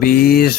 20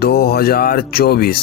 2024।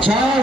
4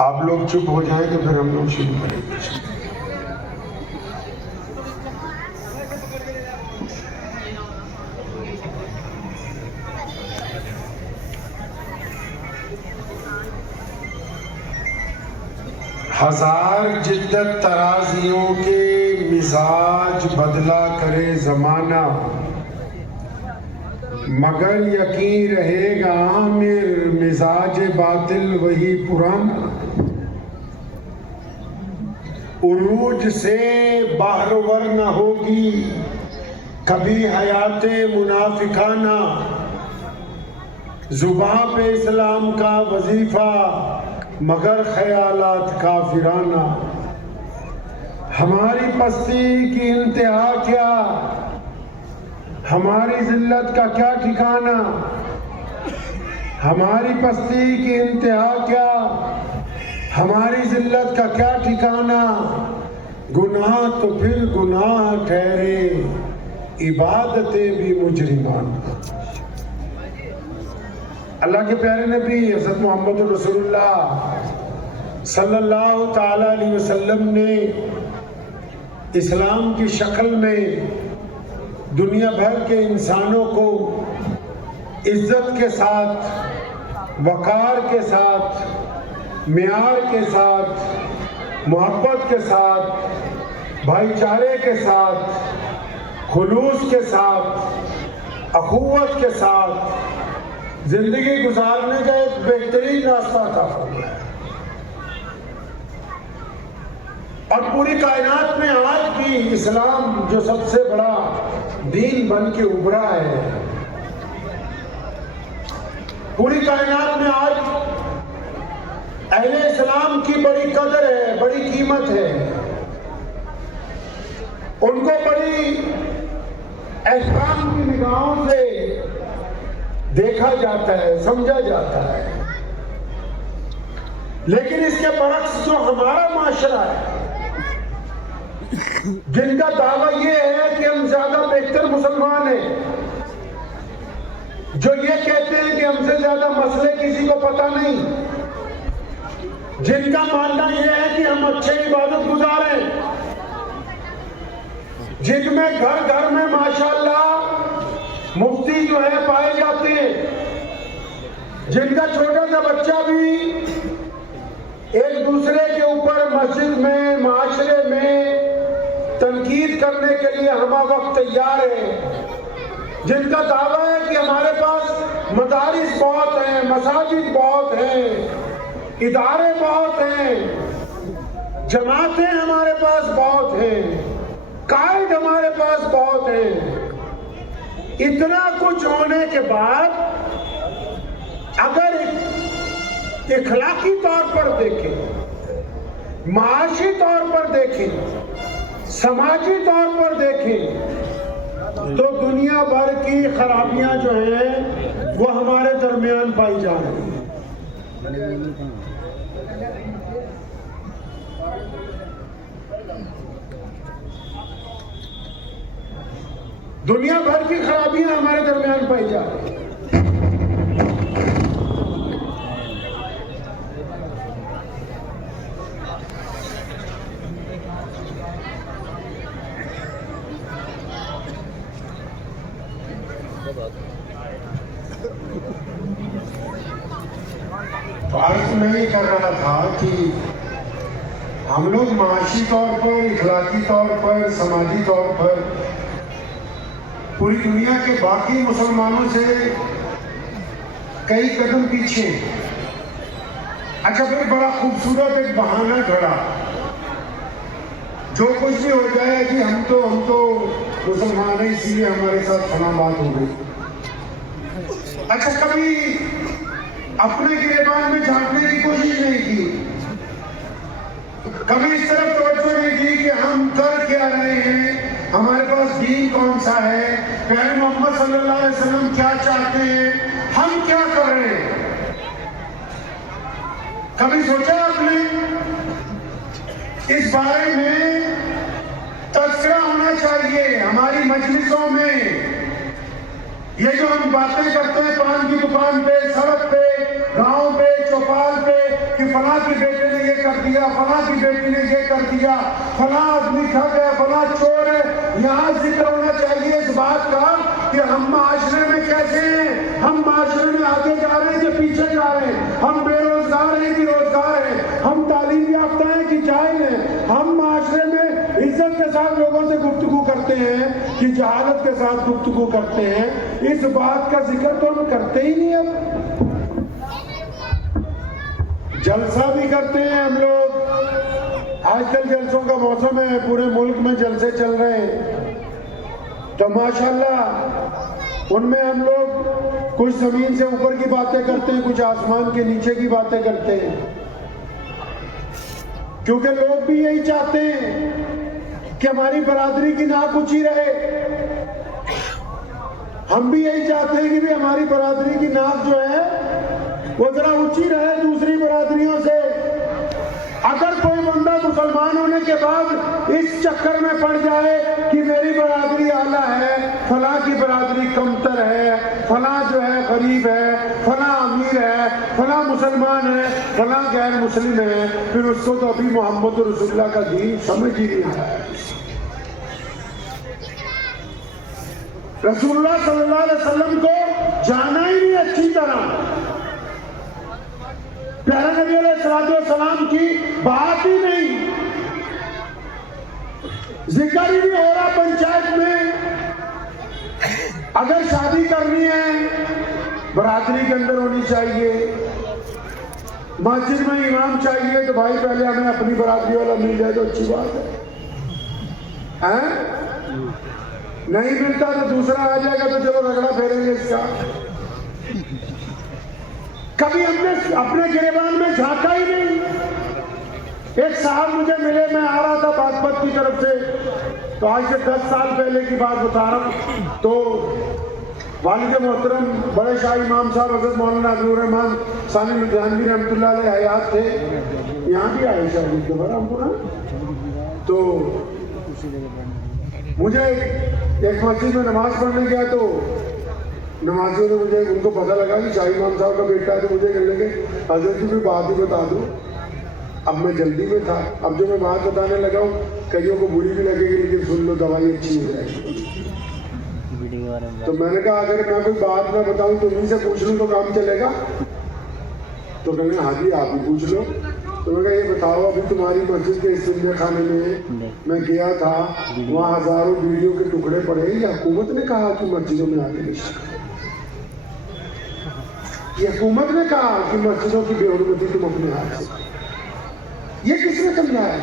آپ لوگ چپ ہو جائیں تو پھر ہم لوگ شروع کریں گے. ہزار جدت ترازیوں کے مزاج بدلا کرے زمانہ، مگر یقین رہے گا عامر مزاج باطل وہی پرانا. عروج سے باہرور نہ ہوگی کبھی حیات منافقانہ، زباں پہ اسلام کا وظیفہ مگر خیالات کافرانہ. ہماری پستی کی انتہا کیا، ہماری ذلت کا کیا ٹھکانہ. ہماری پستی کی انتہا کیا، ہماری ذلت کا کیا ٹھکانہ. گناہ تو پھر گناہ ٹھہرے، عبادتیں بھی مجرمانہ. اللہ کے پیارے نبی حضرت محمد رسول اللہ صلی اللہ تعالی علیہ وسلم نے اسلام کی شکل میں دنیا بھر کے انسانوں کو عزت کے ساتھ، وقار کے ساتھ، معیار کے ساتھ، محبت کے ساتھ، بھائی چارے کے ساتھ، خلوص کے ساتھ، اخوت کے ساتھ زندگی گزارنے کا ایک بہترین راستہ عطا فرمایا. اور پوری کائنات میں آج بھی اسلام جو سب سے بڑا دین بن کے ابھرا ہے، پوری کائنات میں آج اہل اسلام کی بڑی قدر ہے، بڑی قیمت ہے. ان کو بڑی احترام کی نگاہوں سے دیکھا جاتا ہے، سمجھا جاتا ہے. لیکن اس کے برعکس جو ہمارا معاشرہ ہے، جن کا دعویٰ یہ ہے کہ ہم زیادہ بہتر مسلمان ہیں، جو یہ کہتے ہیں کہ ہم سے زیادہ مسئلے کسی کو پتہ نہیں، جن کا ماننا یہ ہے کہ ہم اچھے عبادت گزار ہیں، جن میں گھر گھر میں ماشاءاللہ مفتی جو ہے پائے جاتے ہیں، جن کا چھوٹا سا بچہ بھی ایک دوسرے کے اوپر مسجد میں، معاشرے میں تنقید کرنے کے لیے ہمہ وقت تیار ہے، جن کا دعویٰ ہے کہ ہمارے پاس مدارس بہت ہیں، مساجد بہت ہیں، ادارے بہت ہیں، جماعتیں ہمارے پاس بہت ہیں، قائد ہمارے پاس بہت ہیں. اتنا کچھ ہونے کے بعد اگر اخلاقی طور پر دیکھیں، معاشی طور پر دیکھیں، سماجی طور پر دیکھیں، تو دنیا بھر کی خرابیاں جو ہیں وہ ہمارے درمیان پائی جا رہی ہیں. دنیا بھر کی خرابیاں ہمارے درمیان پائی جا رہی ہیں. تو عرض میں یہ کر رہا تھا کہ ہم لوگ معاشی طور پر، اخلاقی طور پر، سماجی طور پر پوری دنیا کے باقی مسلمانوں سے کئی قدم پیچھے. اچھا پھر بڑا خوبصورت ایک بہانہ کھڑا، جو کچھ بھی ہو جائے کہ ہم تو مسلمان ہیں، اسی لیے ہمارے ساتھ فلاں بات ہو گئی. اچھا کبھی اپنے گریبان میں جھانکنے کی کوشش نہیں کی، کبھی اس طرف توجہ نہیں کی کہ ہم کر کیا رہے ہیں، ہمارے پاس دین کون سا ہے، پیارے محمد صلی اللہ علیہ وسلم کیا چاہتے ہیں، ہم کیا کر رہے ہیں. کبھی سوچا آپ نے اس بارے میں تذکرہ ہونا چاہیے ہماری مجلسوں میں. یہ جو ہم باتیں کرتے ہیں پان کی دکان پہ، سڑک پہ، گاؤں پہ، چوپال پہ کہ فلاں کے بیٹے نے بیٹی نے یہ کر دیا، فلاں آدمی کھا گیا، فلاں چور ہے. یہاں ذکر ہونا چاہیے اس بات کا کہ ہم معاشرے میں کیسے ہیں، ہم معاشرے میں آگے جا رہے ہیں کہ پیچھے جا رہے ہیں، ہم بے روزگار ہیں کہ روزگار ہیں، ہم تعلیم یافتہ ہیں کہ جاہل ہیں، ہم معاشرے میں عزت کے ساتھ لوگوں سے گفتگو کرتے ہیں کہ جہالت کے ساتھ گفتگو کرتے ہیں. اس بات کا ذکر تو ہم کرتے ہی نہیں. اب جلسہ بھی کرتے ہیں ہم لوگ، آج کل جلسوں کا موسم ہے، پورے ملک میں جلسے چل رہے ہیں، تو ماشاءاللہ ان میں ہم لوگ کچھ زمین سے اوپر کی باتیں کرتے ہیں، کچھ آسمان کے نیچے کی باتیں کرتے ہیں، کیونکہ لوگ بھی یہی چاہتے ہیں کہ ہماری برادری کی ناک اونچی رہے. ہم بھی یہی چاہتے ہیں کہ بھی ہماری برادری کی ناک جو ہے وہ ذرا اونچی رہے دوسری برادریوں سے. اگر کوئی بندہ مسلمان ہونے کے بعد اس چکر میں پڑ جائے کہ میری برادری اعلیٰ ہے، فلاں کی برادری کمتر ہے، فلاں جو ہے غریب ہے، فلاں امیر ہے، فلاں مسلمان ہے، فلاں غیر مسلم ہے، پھر اس کو تو ابھی محمد رسول اللہ کا دین سمجھ ہی نہیں آیا ہے. رسول اللہ صلی اللہ علیہ وسلم کو جانا ہی نہیں اچھی طرح، پیارے نبی علیہ السلام کی بات ہی نہیں، ذکر ہی نہیں ہو رہا پنچایت میں. اگر شادی کرنی ہے برادری کے اندر ہونی چاہیے، مسجد میں امام چاہیے تو بھائی پہلے ہمیں اپنی برادری والا مل جائے تو اچھی بات ہے. نہیں ملتا تو دوسرا آ جائے گا تو چلو رگڑا پھیریں گے اس کا. کبھی ہم نے اپنے گریبان میں جھانکا ہی نہیں. ایک صاحب مجھے ملے، میں آ رہا تھا باغپت کی طرف سے، تو آج سے 10 سال پہلے کی بات بتا رہا ہوں. تو والد محترم بڑے شاہ امام صاحب حضرت مولانا عبد الرحمان ثانی لدھیانوی رحمۃ اللہ علیہ حیات تھے، یہاں بھی آئے شاید دوبارہ ہم کو نا. تو مجھے ایک مسجد میں نماز پڑھنے گیا تو نمازیوں نے مجھے، ان کو پتہ لگا کہ شاہ امام صاحب کا بیٹا ہے، تو مجھے کہنے لگے حضرت کی بھی بات ہی بتا دوں. اب میں جلدی میں تھا، اب جو میں بات بتانے لگا ہوں کئیوں کو بری بھی لگے گی لیکن سن لو دوائی اچھی ہو جائے گی. تو میں نے کہا اگر میں کوئی بات نہ بتاؤں تو انہیں سے پوچھ لوں تو کام چلے گا. تو کہنے ہاں جی آپ ہی پوچھ لو. تو میں کہا یہ بتاؤ ابھی تمہاری مسجد کے اس سننے خانے میں گیا تھا، وہاں ہزاروں ویڈیو کے ٹکڑے پڑے، یہ حکومت نے کہا کہ مسجدوں میں آ کے نشا کرو، یہ حکومت نے کہا کہ مسجدوں کی بے حرمتی تم اپنے ہاتھ سے، یہ کس نے سمجھایا؟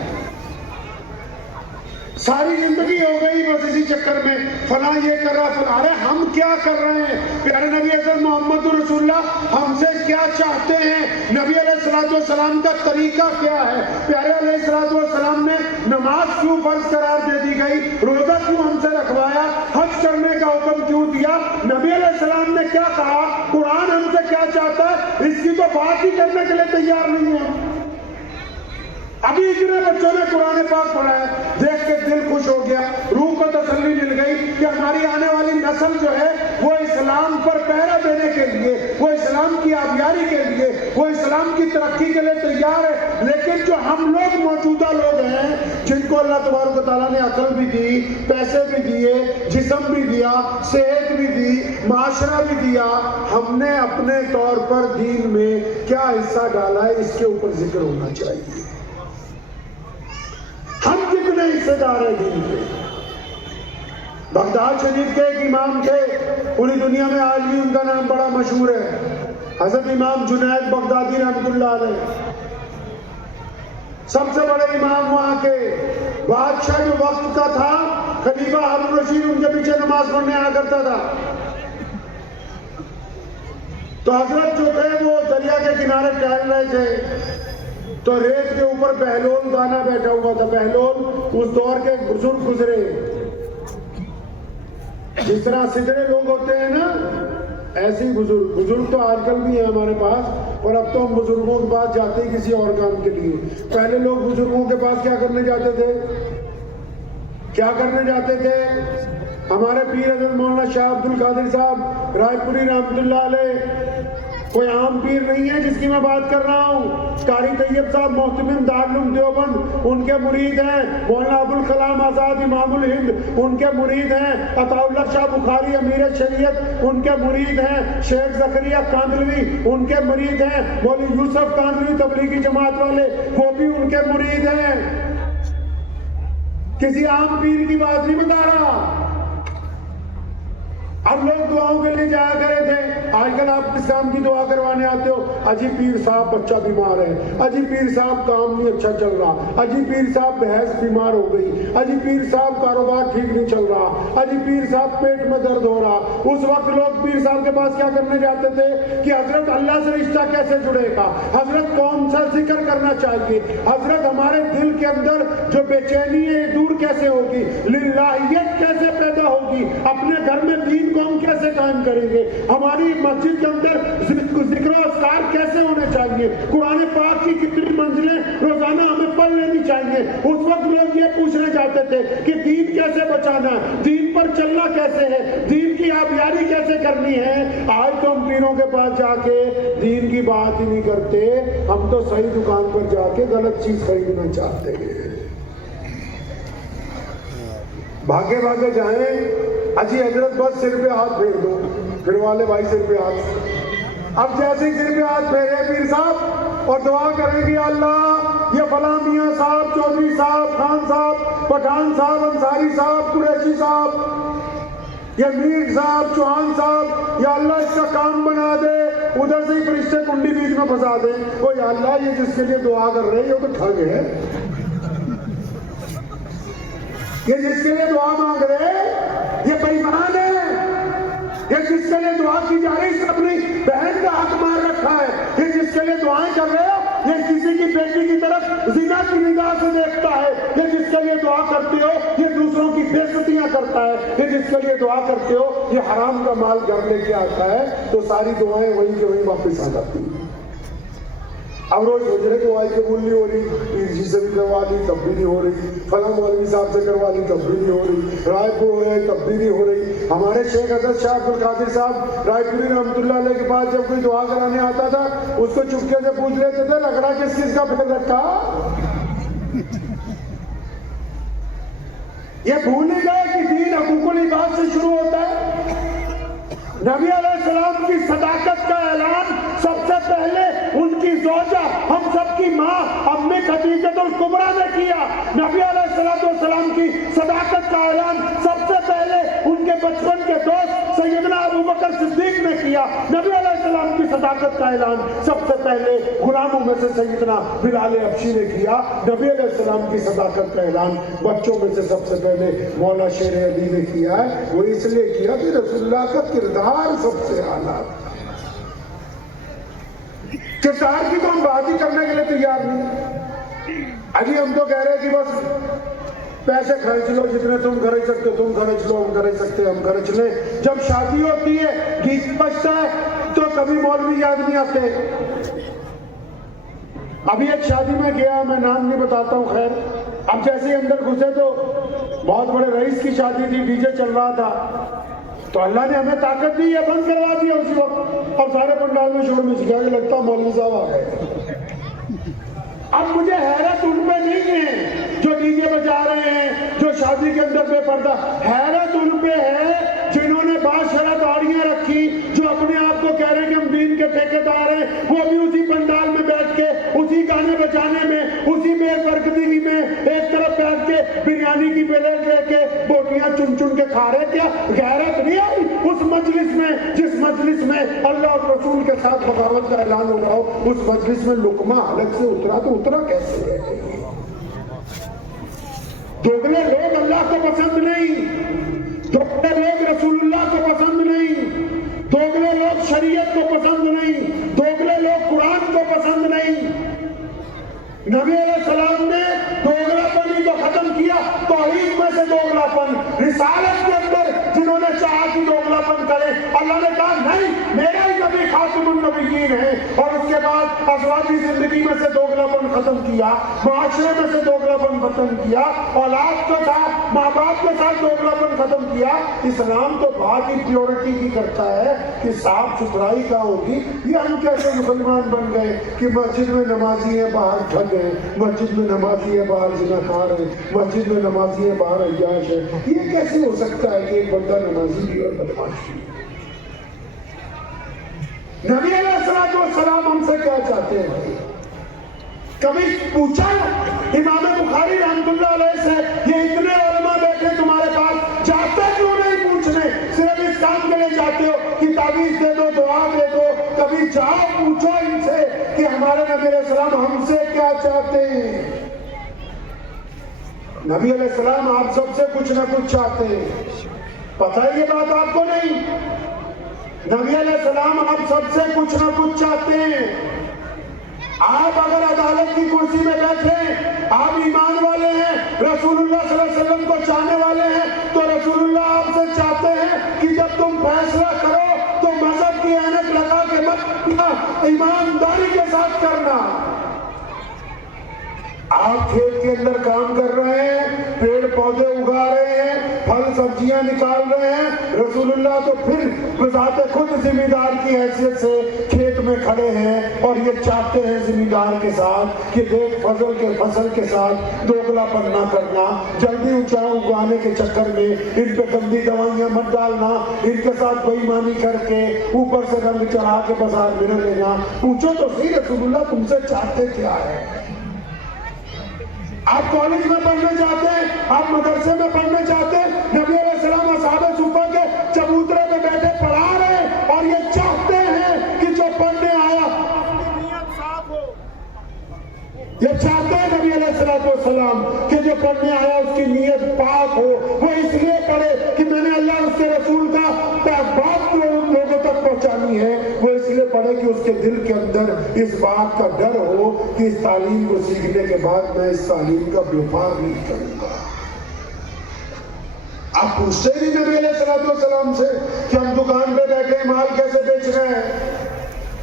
ساری زندگی ہو گئی بس اسی چکر میں، فلاں یہ کر رہا فلاں. ارے ہم کیا کر رہے ہیں؟ پیارے نبی حضرت محمد رسول اللہ ہم سے کیا چاہتے ہیں؟ نبی علیہ السلام کا طریقہ کیا ہے؟ پیارے علیہ السلام نے نماز کیوں فرض قرار دے دی گئی؟ روزہ کیوں ہم سے رکھوایا؟ حج کرنے کا حکم کیوں دیا؟ نبی علیہ السلام نے کیا کہا؟ قرآن ہم سے کیا چاہتا ہے؟ اس کی تو بات ہی کرنے کے لیے تیار نہیں ہے. ابھی اتنے بچوں نے قرآن پاک پڑھا ہے، دیکھ کے دل خوش ہو گیا، روح کو تسلی مل گئی کہ ہماری آنے والی نسل جو ہے وہ اسلام پر پہرا دینے کے لیے، وہ اسلام کی آبیاری کے لیے، وہ اسلام کی ترقی کے لیے تیار ہے. لیکن جو ہم لوگ موجودہ لوگ ہیں جن کو اللہ تبارک و تعالیٰ نے عقل بھی دی، پیسے بھی دیے، جسم بھی دیا، صحت بھی دی، معاشرہ بھی دیا، ہم نے اپنے طور پر دین میں کیا حصہ ڈالا ہے اس کے اوپر ذکر ہونا چاہیے. ہم کتنے حصے دار ہیں دین کے؟ بغداد شریف کے ایک امام تھے، پوری دنیا میں آج بھی ان کا نام بڑا مشہور ہے، حضرت امام جنید بغدادی رحمۃ اللہ علیہ. سب سے بڑے امام وہاں کے، بادشاہ جو وقت کا تھا خلیفہ ہارون رشید ان کے پیچھے نماز پڑھنے آیا کرتا تھا. تو حضرت جو تھے وہ دریا کے کنارے ٹہل رہے تھے، تو ریت کے اوپر بہلول دانا بیٹھا ہوا تھا. بہلول اس دور کے بزرگ گزرے، جس طرح سدھرے لوگ ہوتے ہیں نا ایسے ہی بزرگ تو آج کل بھی ہیں ہمارے پاس، اور اب تو ہم بزرگوں کے پاس جاتے ہیں کسی اور کام کے لیے. پہلے لوگ بزرگوں کے پاس کیا کرنے جاتے تھے؟ کیا کرنے جاتے تھے؟ ہمارے پیر حضرت مولانا شاہ عبد القادر صاحب رائے پوری رحمۃ اللہ علیہ کوئی عام پیر نہیں ہے جس کی میں بات کر رہا ہوں. قاری طیب صاحب محتمم دارالعلوم دیوبند ان کے مرید ہیں. مولانا ابوالکلام آزاد امام الہند ان کے مرید ہیں. عطا اللہ شاہ بخاری امیر شریعت ان کے مرید ہیں. شیخ زکریا کاندلوی ان کے مرید ہیں. مولوی یوسف کاندلوی تبلیغی جماعت والے وہ بھی ان کے مرید ہیں. کسی عام پیر کی بات نہیں بتا رہا. اب لوگ دعاؤں کے لیے جایا کرے تھے. آج کل آپ کس کام کی دعا کروانے آتے ہو؟ اجی پیر صاحب بچہ بیمار ہے, اجی پیر صاحب کام نہیں اچھا چل رہا, اجی پیر صاحب بھینس بیمار ہو گئی, اجی پیر صاحب کاروبار ٹھیک نہیں چل رہا, اجی پیر صاحب پیٹ میں درد ہو رہا. اس وقت لوگ پیر صاحب کے پاس کیا کرنے جاتے تھے کہ حضرت اللہ سے رشتہ کیسے جڑے گا, حضرت کون سا ذکر کرنا چاہیے, حضرت ہمارے دل کے اندر جو بے چینی ہے دور کیسے ہوگی, للہیت کیسے پیدا ہوگی, اپنے گھر میں دین کو ہم کیسے قائم کریں گے, ہماری مسجد کے اندر ذکر و اذکار کیسے ہونے چاہیے, قرآن پاک کی کتنی منزلیں روزانہ ہمیں پڑھ لینی چاہیے. اس وقت لوگ یہ پوچھنے جاتے تھے کہ دین کیسے بچانا ہے, دین پر چلنا کیسے ہے, دین کی آبیاری کیسے کرنی ہے. آج تو ہم پیروں کے پاس جا کے دین کی بات ہی نہیں کرتے, ہم تو صحیح دکان پر جا کے غلط چیز خریدنا چاہتے ہیں. بھاگے بھاگے جائیں, اجی حضرت بس سر پہ ہاتھ پھیر دو, پھر والے بھائی سر پہ ہاتھ. اب جیسے ہی سر پہ ہاتھ پھیرے پیر صاحب اور دعا کریں گے اللہ یہ فلاں میاں صاحب, چودھری صاحب, خان صاحب, پٹھان صاحب, انصاری صاحب, قریشی صاحب, یا میر صاحب, چوہان صاحب, یا اللہ اس کا کام بنا دے. ادھر سے ہی فرشتے کنڈی بیچ میں پھنسا دیں. او یا اللہ یہ جس کے لیے دعا کر رہے ہیں یہ تو ٹھگ ہے, یہ جس کے لیے دعا مانگ رہے یہ بے ایمان ہے, یہ جس کے لیے دعا کی جا رہی ہے اپنی بہن کا حق مار رکھا ہے, یہ جس کے لیے دعائیں کر رہے ہو یہ کسی کی بیٹی کی طرف زنا کی نگاہ سے دیکھتا ہے, یہ جس کے لیے دعا کرتے ہو یہ دوسروں کی بے عزتیاں کرتا ہے, یہ جس کے لیے دعا کرتے ہو یہ حرام کا مال گھر لے کے آتا ہے. تو ساری دعائیں وہیں کے وہیں واپس آ جاتی ہیں. اب روز حجرے کو آئی قبول نہیں ہو رہی, پیر جی سے بھی کروا لی تب بھی نہیں ہو رہی, فلاں مولوی صاحب سے کروا لی تب بھی نہیں ہو رہی, رائے پور ہو رہی تب بھی نہیں ہو رہی. ہمارے شیخ حضرت شاہ عبدالقادر صاحب رائے پوری رحمۃ اللہ علیہ کے پاس جب کوئی دعا کرانے آتا تھا اس کو چپکے سے پوچھ لیتے تھے رگڑا کس چیز کا پھر رکھا. یہ بھول ہی گئے کہ دین حقوق العباد سے شروع ہوتا ہے. نبی علیہ السلام کی صداقت کا اعلان سب سے پہلے ان کی زوجہ ہم سب کی ماں امی خدیجہ الکبریٰ نے کیا. نبی علیہ السلام کی صداقت کا اعلان سب سے پہلے ان کے بچپن کے دوست سیدنا ابوبکر صدیق نے کیا. نبی علیہ السلام کی صداقت کا اعلان سب سے پہلے غلاموں میں سے سیدنا بلال حبشی نے کیا. نبی علیہ السلام کی صداقت کا اعلان بچوں میں سے سب سے پہلے مولا شیر علی نے کیا ہے. وہ اس لیے کیا کہ رسول اللہ کا کردار سب سے اعلیٰ. کردار کی تو ہم بات ہی کرنے کے لیے تیار نہیں. ابھی ہم تو کہہ رہے کہ بس پیسے خرچ لو جتنے تم خرچ سکتے تم خرچ لو, ہم خرچ سکتے ہم خرچ لیں. جب شادی ہوتی ہے گیت بجتا ہے تو کبھی مولوی یاد نہیں آتے. ابھی ایک شادی میں گیا, میں نام نہیں بتاتا ہوں, خیر اب جیسے اندر گھسے تو بہت بڑے رئیس کی شادی تھی, ڈی جے چل رہا تھا, تو اللہ نے ہمیں طاقت دی ہے, بند کروا دیا اسی وقت. اب سارے پنڈال میں شور مچ گیا کہ لگتا مولوی صاحب آ گئے. اب مجھے حیرت ان پہ نہیں ہے جو ڈی جے بجا رہے ہیں, جو شادی کے اندر بے پردہ. حیرت ان پہ ہے جنہوں نے باشرہ داڑیاں رکھی, جو اپنے آپ کو کہہ رہے ہیں کہ ہم دین کے ٹھیکیدار ہیں, وہ بھی اسی پنڈال میں بیٹھ کے اسی گانے بجانے میں اسی بے برکتی میں ایک طرف بیٹھ کے بریانی کی پلیٹ لے کے بوٹیاں چن چن کے کھا رہے. کیا غیرت نہیں آئی اس مجلس میں جس مجلس میں اللہ اور رسول کے ساتھ بغاوت کا اعلان ہو رہا ہو؟ اس مجلس میں لقمہ حلق سے اترا تو اترا کیسے ہے؟ دوگلے لوگ اللہ کو پسند نہیں, دوگلے لوگ رسول اللہ کو پسند نہیں, دوگلے لوگ شریعت کو پسند نہیں, دوگلے لوگ قرآن کو پسند نہیں. نبی علیہ السلام نے دوگلا پن ہی تو ختم کیا, توحید میں سے دوگلا پن. رسالت کے اندر جنہوں نے چاہا کہ دوگلا پن کرے, اللہ نے کہا نہیں, میرا ہی نبی خاتم النبی امیین ہیں، اور اس کے بعد ازواجی زندگی میں سے دوگلاپن ختم کیا، معاشرے میں سے دوگلاپن ختم کیا، اولاد کے ساتھ ماں باپ کے ساتھ دوگلاپن ختم کیا۔ اسلام تو بات ہی پیورٹی کی کرتا ہے کہ صاف ستھرائی کا ہوگی۔ یہ ہم کیسے مسلمان بن گئے کہ مسجد میں نمازی ہیں باہر ٹھگ ہیں، مسجد میں نمازی ہیں باہر زناکار ہیں، مسجد میں نمازی ہیں باہر عیاش ہیں۔ یہ کیسے ہو سکتا ہے کہ ایک بندہ نمازی بھی اور بدمعاش بھی؟ نبی علیہ السلام ہم سے کیا چاہتے ہیں؟ کبھی پوچھا امام بخاری رحمۃ اللہ علیہ سے، یہ اتنے علماء بیٹھے تمہارے پاس، جاتے کیوں نہیں پوچھنے؟ صرف اس کام کے لیے جاتے ہو کہ تعویذ دے دو، دعا دے دو۔ کبھی جاؤ پوچھو ان سے کہ ہمارے نبی علیہ السلام ہم سے کیا چاہتے ہیں۔ نبی علیہ السلام آپ سب سے کچھ نہ کچھ چاہتے ہیں، پتہ ہے یہ بات آپ کو نہیں؟ نبی علیہ السلام آپ سب سے کچھ نہ کچھ چاہتے ہیں۔ آپ اگر عدالت کی کرسی میں بیٹھے، آپ ایمان والے ہیں، رسول اللہ صلی اللہ علیہ وسلم کو چاہنے والے ہیں، تو رسول اللہ آپ سے چاہتے ہیں کہ جب تم فیصلہ کرو تو مذہب کی عینک لگا کے مت کرنا، ایمانداری کے ساتھ کرنا۔ آپ کھیت کے اندر کام کر رہے ہیں، پیڑ پودے اگا رہے ہیں، پھل سبزیاں نکال رہے ہیں، رسول اللہ تو پھر بذات خود ذمہ دار کی حیثیت سے کھیت میں کھڑے ہیں اور یہ چاہتے ہیں ذمہ دار کے ساتھ کہ دیکھ فصل کے ساتھ دوگلا پن نہ کرنا، جلدی اونچا اگانے کے چکر میں ان پہ گندی دوائیاں مت ڈالنا، ان کے ساتھ بے ایمانی کر کے اوپر سے رنگ چڑھا کے بازار میں نہ لینا۔ پوچھو تو صحیح رسول اللہ تم سے چاہتے کیا ہے؟ آپ کالج میں پڑھنے جاتے ہیں، آپ مدرسے میں پڑھنے جاتے ہیں، نبی علیہ السلام اصحاب صفہ کے چبوترے پہ بیٹھے پڑھا رہے ہیں اور یہ چاہتے ہیں کہ جو پڑھنے آیا اپنی نیت صاف ہو۔ یہ چاہتے ہیں نبی علیہ السلام کہ جو پڑھنے آیا اس کی نیت پاک ہو، وہ اس لیے پڑھے کہ میں نے اللہ اس کے رسول کا بات کو ان لوگوں تک پہنچانی ہے، وہ اس لیے پڑھے کہ اس کے دل کے اندر اس بات کا ڈر ہو کہ اس تعلیم کو سیکھنے کے بعد میں اس تعلیم کا بیوپار نہیں کروں گا۔ آپ پوچھتے ہی نہیں نبی علیہ السلام سے کہ ہم دکان پہ بیٹھے مال کیسے بیچ رہے ہیں؟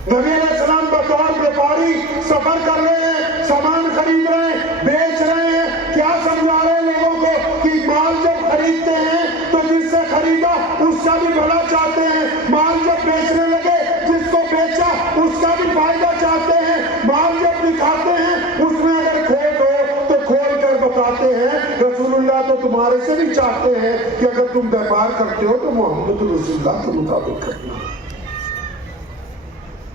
نبی علیہ السلام بطور ویپاری سفر کر رہے ہیں، سامان خرید رہے ہیں، بیچ رہے ہیں، کیا سمجھا رہے ہیں لوگوں کو کہ مال جب خریدتے ہیں تو جس سے خریدا اس کا بھی بھلا چاہتے ہیں، مال جب بیچنے لگے جس کو بیچا اس کا بھی فائدہ چاہتے ہیں، مال جب دکھاتے ہیں اس میں اگر کھوٹ ہو تو کھول کر بتاتے ہیں۔ رسول اللہ تو تمہارے سے بھی چاہتے ہیں کہ اگر تم ویپار کرتے ہو تو محمد رسول اللہ کے مطابق کرنا۔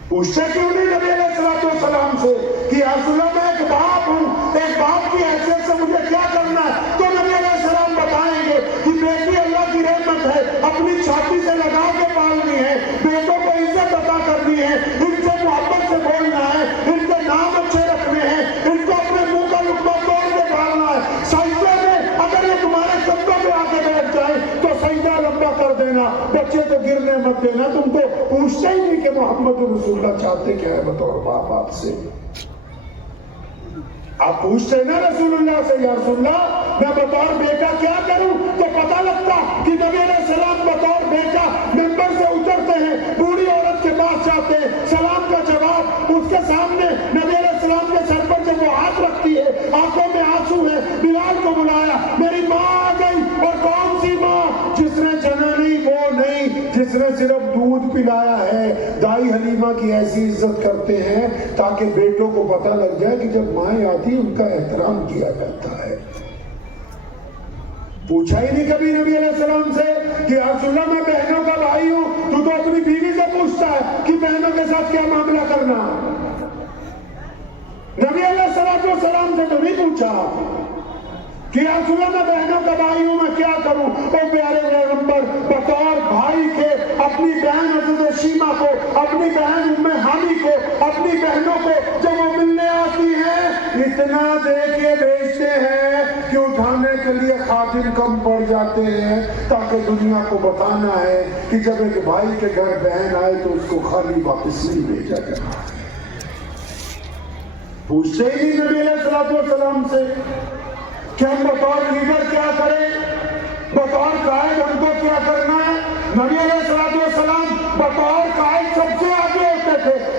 پوچھتے کیوں نہیں نبی علیہ السلام سے کہ یا رسول اللہ میں ایک باپ ہوں، ایک باپ کی حیثیت سے مجھے کیا کرنا ہے؟ تو نبی علیہ السلام بتائیں گے کہ بیٹی اللہ کی رحمت ہے، اپنی چھاتی سے لگا کے پالنی ہے، بیٹوں کو عزت عطا کرنی ہے، ان سے محبت سے بولنا ہے، ان کے نام اچھے رکھنے ہیں، ان کو اپنے منہ کا لقمہ توڑ کے ڈالنا ہے۔ سجدے میں اگر یہ تمہارے قدموں پہ آ کے بیٹھ جائے تو سجدہ لمبا کر دینا، بچے تو گرنے مت دینا۔ تم کو پوچھتے ہی نہیں کہ محمد رسول اللہ چاہتے کیا ہے بطور باپ آپ سے؟ آپ پوچھتے نا رسول اللہ سے یا رسول اللہ میں بطور بیٹا کیا کروں، تو پتہ لگتا کہ نبی علیہ السلام بطور بیٹا ممبر سے اترتے ہیں، بوڑھی عورت کے پاس جاتے ہیں، سلام کا جواب اس کے سامنے نبی علیہ السلام کے سر پر جب وہ ہاتھ رکھتی ہے آنکھوں میں آنسو ہے، بلال کو بلایا، میری ماں آ گئی۔ اور کون سی ماں؟ جس نے جنا نہیں وہ نہیں، جس نے صرف دودھ پلایا ہے۔ دائی حلیمہ کی ایسی عزت کرتے ہیں تاکہ بیٹوں کو پتہ لگ جائے کہ جب مائیں آتی ان کا احترام کیا جاتا ہے۔ پوچھا ہی نہیں کبھی نبی علیہ السلام سے کہ یا رسول اللہ میں بہنوں کا بھائی ہوں، تو اپنی بیوی سے پوچھتا ہے کہ بہنوں کے ساتھ کیا معاملہ کرنا۔ نبی علیہ السلام سے تو نہیں پوچھا کہ یا رسول اللہ میں بہنوں کا بھائی ہوں، میں کیا کروں؟ او پیارے پیغمبر بطور بھائی کے اپنی بہن حضرت شیمہ کو، اپنی بہن ام ہانی کو، اپنی بہنوں کو جب وہ ملنے آتی ہیں اتنا دے کے بھیجتے ہیں کہ اٹھانے کے لیے خادم کم پڑ جاتے ہیں، تاکہ دنیا کو بتانا ہے کہ جب ایک بھائی کے گھر بہن آئے تو اس کو خالی واپس نہیں بھیجا جاتا۔ پوچھتے ہی نہیں نبی علیہ السلام سے کہ ہم بطور لیڈر کیا کریں، بطور قائد ہم کو کیا کرنا ہے۔ نبی علیہ السلام بطور قائد سب سے آگے ہوتے تھے،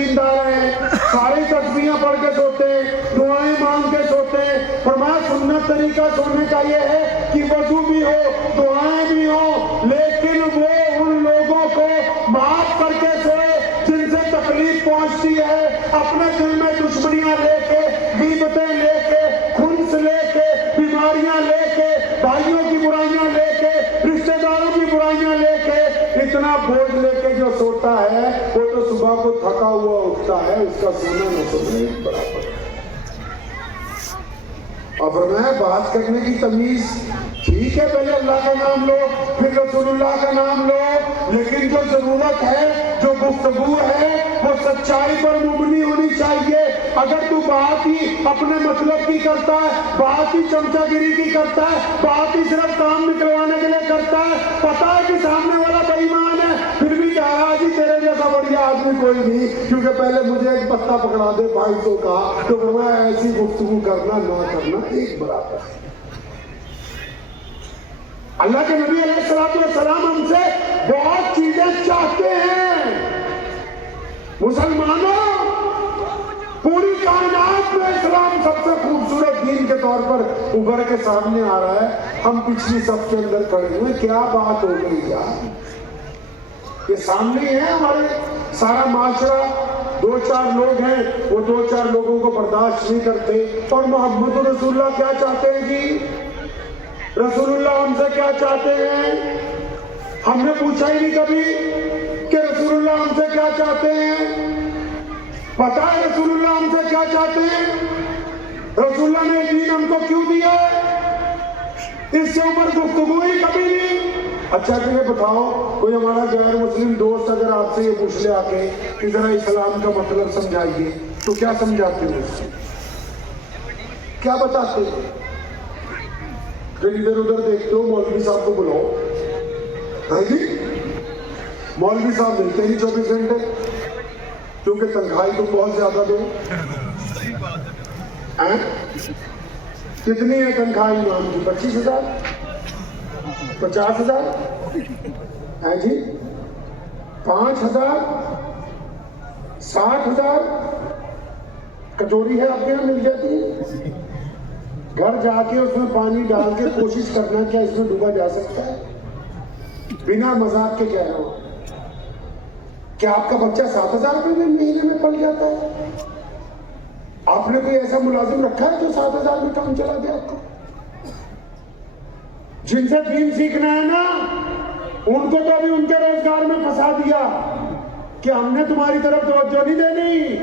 دیندار ہیں, ساری تسبیحاں پڑھ کے سوتے ہیں, دعائیں مانگ کے سوتے ہیں. فرمایا سنت طریقہ سونے کا یہ ہے کہ وضو بھی ہو, دعائیں بھی ہوں, لیکن وہ ان لوگوں کو معاف کر کے سوئے جن سے تکلیف پہنچتی ہے, اپنے دل میں دشمنیاں لے کے, غیبتیں لے کے, خنث لے کے, بیماریاں لے کے, بھائیوں کی برائیاں لے کے, رشتہ داروں کی برائیاں لے کے, اتنا بوجھ لے کے جو سوتا ہے وہ تو صبح کو تھکا ہوا اٹھتا ہے, اس کا سونا نہ سونے برابر. اور فرمایا بات کرنے کی تمیز ٹھیک ہے, پہلے اللہ کا نام لو, پھر رسول اللہ کا نام لو, لیکن جو ضرورت ہے, جو گفتگو ہے, وہ سچائی پر مبنی ہونی چاہیے. اگر تو بات ہی اپنے مطلب کی کرتا ہے, بات ہی چمچہ گیری کی کرتا ہے, بات ہی صرف کام نکلوانے کے لیے کرتا ہے, پتا ہے کہ سامنے والا بے ایمان ہے, پھر بھی کہہ رہا جی تیرے جیسا بڑھیا آدمی کوئی نہیں, کیونکہ پہلے مجھے ایک پتا پکڑا دے 250 کا, تو فرمایا ایسی گفتگو کرنا نہ کرنا ایک برابر ہے. اللہ کے نبی علیہ الصلوۃ والسلام ہم سے بہت چیزیں چاہتے ہیں. مسلمانوں, پوری کائنات میں اسلام سب سے خوبصورت دین کے طور پر ابھر کے سامنے آ رہا ہے, ہم پچھلی صف کے اندر کھڑے ہوئے, کیا بات ہو گئی یار, یہ سامنے ہے ہمارے سارا معاشرہ, 2-4 لوگ ہیں, وہ 2-4 لوگوں کو برداشت نہیں کرتے. اور محمد رسول اللہ کیا چاہتے ہیں جی, رسول اللہ ہم سے کیا چاہتے ہیں, ہم نے پوچھا ہی نہیں کبھی کہ رسول اللہ ہم سے کیا چاہتے ہیں. پتا ہے رسول اللہ ہم سے کیا چاہتے ہیں, رسول اللہ نے دین ہم کو کیوں دیا ہے, اس سے اوپر گفتگو ہی کبھی نہیں. اچھا کہ یہ بتاؤ, کوئی ہمارا غیر مسلم دوست اگر آپ سے یہ پوچھ لے آ کے کہ ذرا اسلام کا مطلب سمجھائیے, تو کیا سمجھاتے ہو, اس سے کیا بتاتے ہیں؟ پھر ادھر ادھر دیکھتے ہو, مولوی صاحب کو بلاؤ, ہاں جی مولوی صاحب ملتے ہی 24 گھنٹے, کیونکہ تنخواہی تو بہت زیادہ دو. کتنی ہے تنخواہ امام کی, 25,000 50,000 ہے جی, 5,000 60,000 کٹوری ہے آپ کے یہاں مل جاتی ہے. گھر جا کے اس میں پانی ڈال کے کوشش کرنا کیا اس میں ڈوبا جا سکتا ہے, بنا مذاق کے کہہ رہا ہوں. کیا آپ کا بچہ 7,000 روپے میں مہینے میں پل جاتا ہے؟ آپ نے کوئی ایسا ملازم رکھا ہے جو 7,000 میں کام چلا دیا آپ کو؟ جن سے دین سیکھنا ہے نا, ان کو تو ابھی ان کے روزگار میں پھنسا دیا کہ ہم نے تمہاری طرف توجہ نہیں دینی,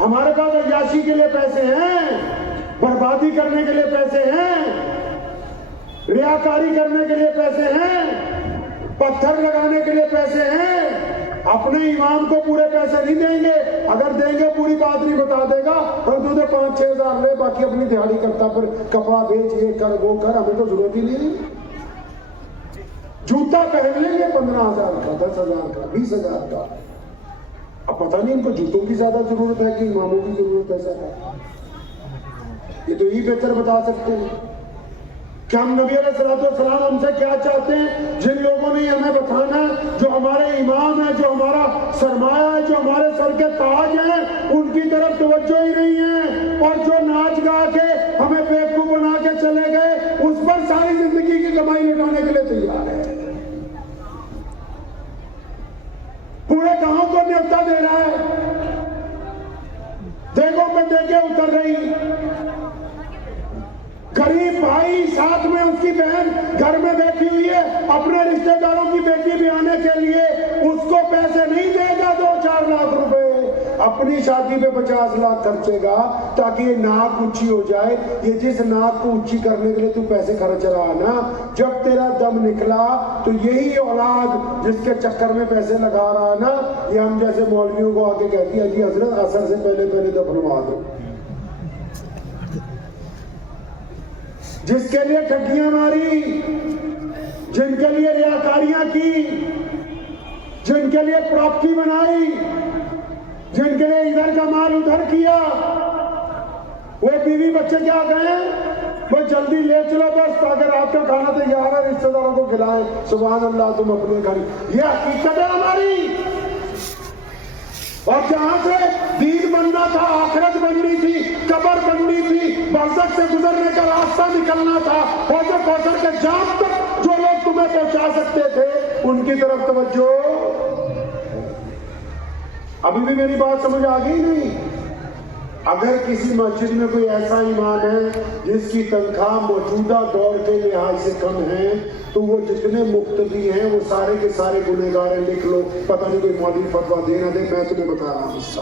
ہمارے پاس عیاشی کے لیے پیسے ہیں, بربادی کرنے کے لیے پیسے ہیں, ریاکاری کرنے کے لیے پیسے ہیں, پتھر لگانے کے لیے پیسے ہیں. اپنے امام کو پورے پیسے نہیں دیں گے, اگر دیں گے پوری بات نہیں بتا دے گا, اور تجھے 5-6 ہزار لے, باقی اپنی دیہڑی کرتا, پر کپڑا بیچ, یہ کر وہ کر, ہمیں تو ضرورت ہی نہیں. جوتا پہن لیں گے 15,000 کا, 10,000 کا, 20,000 کا. اب پتہ نہیں ان کو جوتوں کی زیادہ ضرورت ہے کہ اماموں کی ضرورت ہے زیادہ, یہ تو ہی بہتر بتا سکتے ہیں کہ ہم نبی علیہ الصلوۃ والسلام ہم سے کیا چاہتے ہیں. جن لوگوں نے ہمیں بتانا, جو ہمارے امام ہیں, جو ہمارا سرمایہ ہے, جو ہمارے سر کے تاج ہیں, ان کی طرف توجہ ہی نہیں ہے, اور جو ناچ گا کے ہمیں بیوقوف بنا کے چلے گئے, اس پر ساری زندگی کی کمائی لٹانے کے لیے تیار ہے. پورے گاؤں کو نیوتا دے رہا ہے, دیکھو میں دیکھے اتر رہی, غریب بھائی ساتھ میں اس کی بہن گھر میں بیٹھی ہوئی ہے, اپنے رشتہ داروں کی بیٹی بھی آنے کے لیے اس کو پیسے نہیں دے گا, 2-4 لاکھ روپے اپنی شادی پہ 50 لاکھ خرچے گا تاکہ یہ ناک اونچی ہو جائے. یہ جس ناک کو اونچی کرنے کے لیے تو پیسے خرچ رہا نا, جب تیرا دم نکلا تو یہی اولاد جس کے چکر میں پیسے لگا رہا نا, یہ ہم جیسے مولویوں کو آ کے کہتی ہے جی حضرت عصر سے پہلے دفنوا دو. جس کے لیے ٹھگیاں ماری, جن کے لیے ریاکاریاں کی, جن کے لیے پراپرٹی بنائی, جن کے لیے ادھر کا مال ادھر کیا, وہ بیوی بچے کیا گئے, وہ جلدی لے چلو بس تاکہ رات کا کھانا تیار ہے, رشتہ داروں کو کھلائیں, سبحان اللہ تم اپنے گھر. یہ حقیقت ہے ہماری. اور جہاں سے دین بننا تھا، آخرت بننی تھی، قبر بننی تھی، برزخ سے گزرنے کا راستہ نکلنا تھا، حوض کوثر کے جام تک جو لوگ تمہیں پہنچا سکتے تھے ان کی طرف توجہ۔ ابھی بھی میری بات سمجھ آ گئی نہیں؟ اگر کسی مسجد میں کوئی ایسا امام ہے جس کی تنخواہ موجودہ دور کے لحاظ سے کم ہے تو وہ جتنے مقتدی ہیں وہ سارے کے سارے گنہگار ہیں، لکھ لو، پتہ نہیں کوئی مولوی فتویٰ دے نہ دے، میں تمہیں بتا رہا ہوں حصہ۔